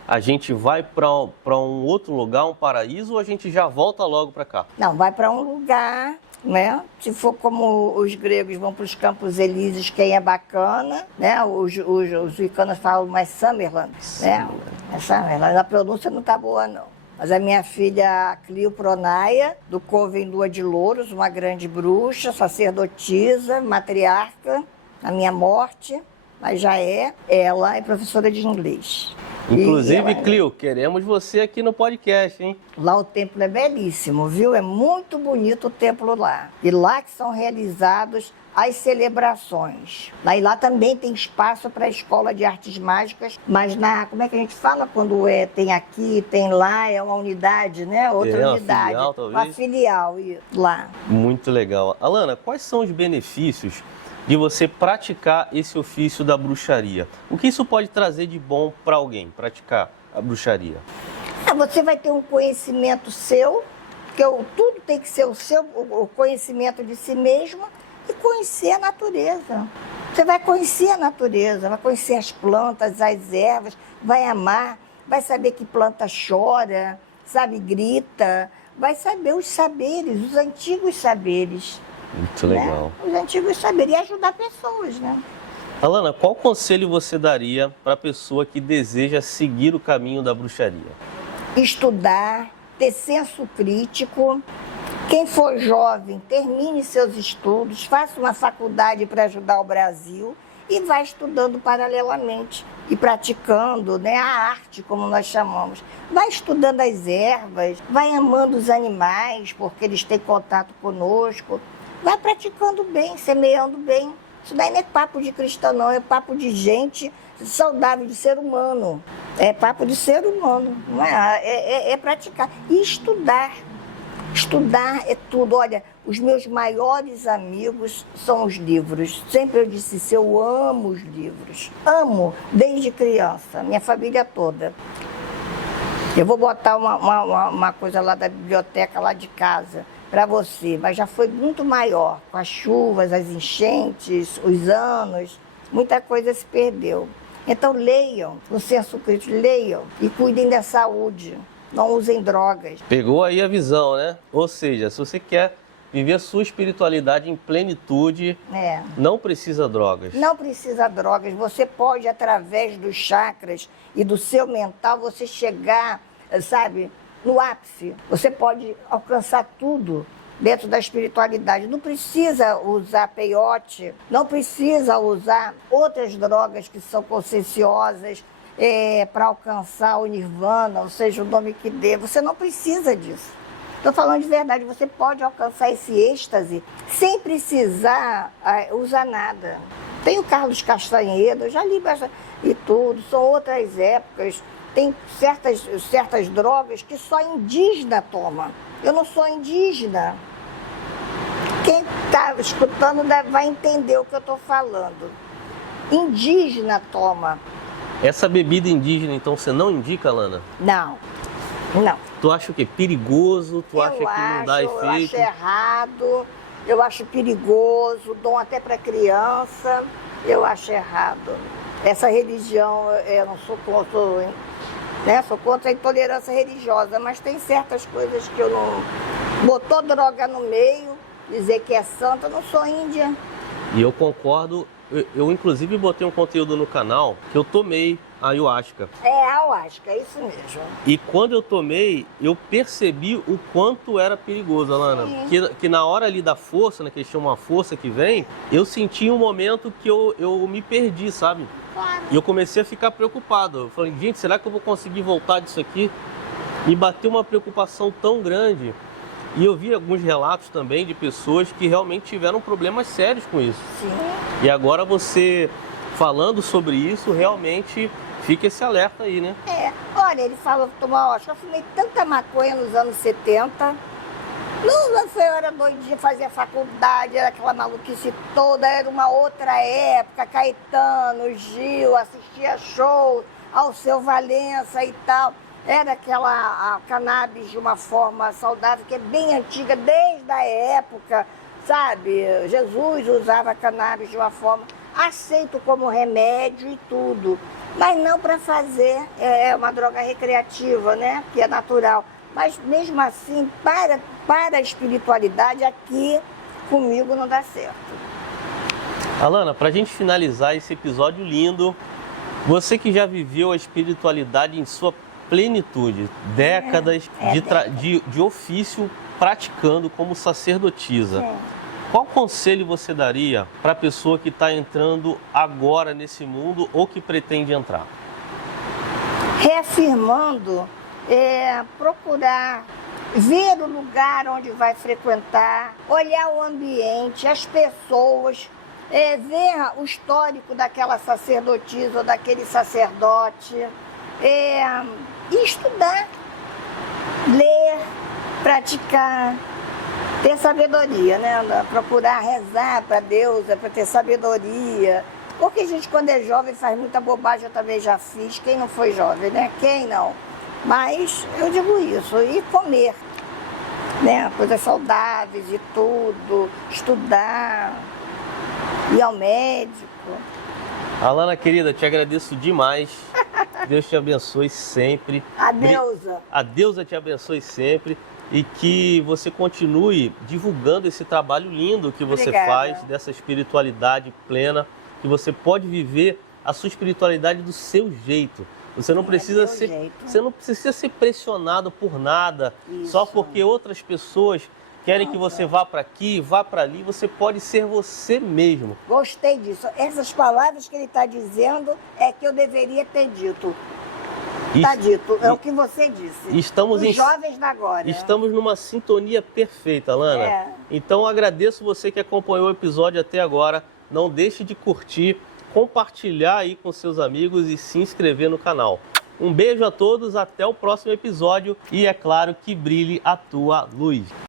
a gente vai para um outro lugar, um paraíso, ou a gente já volta logo para cá? Não, vai para um lugar, né? Se for como os gregos vão para os Campos Elíseos, que aí é bacana, né? Os wicanos falam mais Summerland, né? Summerland. A pronúncia não tá boa, não. Mas a minha filha Clio Pronaia, do Coven Lua de Louros, uma grande bruxa, sacerdotisa, matriarca, a minha morte, mas ela é professora de inglês. Inclusive, Clio, queremos você aqui no podcast, hein? Lá o templo é belíssimo, viu? É muito bonito o templo lá. E lá que são realizadas as celebrações. Lá também tem espaço para a escola de artes mágicas, mas como é que a gente fala quando tem aqui, tem lá, é uma unidade, né? Outra unidade. Filial, talvez? Uma filial, lá. Muito legal. Alana, quais são os benefícios de você praticar esse ofício da bruxaria? O que isso pode trazer de bom para alguém, praticar a bruxaria? Você vai ter um conhecimento seu, porque tudo tem que ser o conhecimento de si mesmo e conhecer a natureza. Você vai conhecer a natureza, vai conhecer as plantas, as ervas, vai amar, vai saber que planta chora, sabe, grita, vai saber os saberes, os antigos saberes. Muito legal. Né? Os antigos saberes e ajudar pessoas, né? Alana, qual conselho você daria para a pessoa que deseja seguir o caminho da bruxaria? Estudar, ter senso crítico. Quem for jovem, termine seus estudos, faça uma faculdade para ajudar o Brasil e vai estudando paralelamente e praticando, né, a arte, como nós chamamos. Vai estudando as ervas, vai amando os animais, porque eles têm contato conosco. Vai praticando bem, semeando bem. Isso daí não é papo de cristão, não, é papo de gente saudável, de ser humano. É papo de ser humano, não é praticar. E estudar. Estudar é tudo. Olha, os meus maiores amigos são os livros. Sempre eu disse isso, eu amo os livros. Amo, desde criança, minha família toda. Eu vou botar uma coisa lá da biblioteca, lá de casa, para você, mas já foi muito maior. Com as chuvas, as enchentes, os anos, muita coisa se perdeu. Então leiam, no senso crítico, leiam e cuidem da saúde. Não usem drogas. Pegou aí a visão, né? Ou seja, se você quer viver a sua espiritualidade em plenitude, não precisa drogas. Não precisa drogas. Você pode, através dos chakras e do seu mental, você chegar, sabe, no ápice. Você pode alcançar tudo dentro da espiritualidade. Não precisa usar peiote, não precisa usar outras drogas que são conscienciosas, para alcançar o nirvana, ou seja, o nome que dê. Você não precisa disso. Estou falando de verdade, você pode alcançar esse êxtase sem precisar usar nada. Tem o Carlos Castanheira, eu já li bastante e tudo, são outras épocas. Tem certas drogas que só indígena toma. Eu não sou indígena. Quem está escutando vai entender o que eu estou falando. Indígena toma. Essa bebida indígena, então, você não indica, Alana? Não. Tu acha o quê? Perigoso? Tu acha que não dá efeito? Eu acho errado, eu acho perigoso, dom até para criança, eu acho errado. Essa religião, eu não sou contra, né? Sou contra a intolerância religiosa, mas tem certas coisas que eu não... Botou droga no meio, dizer que é santa, eu não sou índia. E eu concordo. Eu inclusive botei um conteúdo no canal que eu tomei ayahuasca. Ayahuasca, é isso mesmo. E quando eu tomei, eu percebi o quanto era perigoso, Alana. Que na hora ali da força, né, que eles chamam a força que vem, eu senti um momento que eu me perdi, sabe? Claro. E eu comecei a ficar preocupado. Eu falei, gente, será que eu vou conseguir voltar disso aqui? Me bateu uma preocupação tão grande. E eu vi alguns relatos também de pessoas que realmente tiveram problemas sérios com isso. Sim. E agora você falando sobre isso, realmente fica esse alerta aí, né? Olha, ele falou, acho que eu fumei tanta maconha nos anos 70. Não foi hora doidinha, fazia faculdade, era aquela maluquice toda, era uma outra época, Caetano, Gil, assistia show, Alceu Valença e tal. Era aquela cannabis de uma forma saudável, que é bem antiga, desde a época, sabe? Jesus usava cannabis de uma forma, aceito como remédio e tudo, mas não para fazer uma droga recreativa, né? Que é natural. Mas mesmo assim, para a espiritualidade, aqui comigo não dá certo. Alana, para a gente finalizar esse episódio lindo, você que já viveu a espiritualidade em sua plenitude, décadas de ofício praticando como sacerdotisa. Qual conselho você daria para a pessoa que está entrando agora nesse mundo ou que pretende entrar? Reafirmando, procurar ver o lugar onde vai frequentar, olhar o ambiente, as pessoas, ver o histórico daquela sacerdotisa ou daquele sacerdote, e estudar, ler, praticar, ter sabedoria, né? Procurar rezar para Deus, para ter sabedoria. Porque a gente, quando é jovem, faz muita bobagem, eu também já fiz. Quem não foi jovem, né? Quem não? Mas eu digo isso, e comer, né? Coisas saudáveis e tudo, estudar, ir ao médico. Alana, querida, te agradeço demais. Deus te abençoe sempre. A deusa. A deusa te abençoe sempre e que você continue divulgando esse trabalho lindo que você faz, dessa espiritualidade plena, que você pode viver a sua espiritualidade do seu jeito. Você não precisa ser pressionado por nada, só porque outras pessoas querem que você vá para aqui, vá para ali. Você pode ser você mesmo. Gostei disso. Essas palavras que ele está dizendo é que eu deveria ter dito. Está dito, é o que você disse. Os jovens da agora. Estamos numa sintonia perfeita, Alana. Então agradeço você que acompanhou o episódio até agora. Não deixe de curtir, compartilhar aí com seus amigos e se inscrever no canal. Um beijo a todos, até o próximo episódio e é claro que brilhe a tua luz.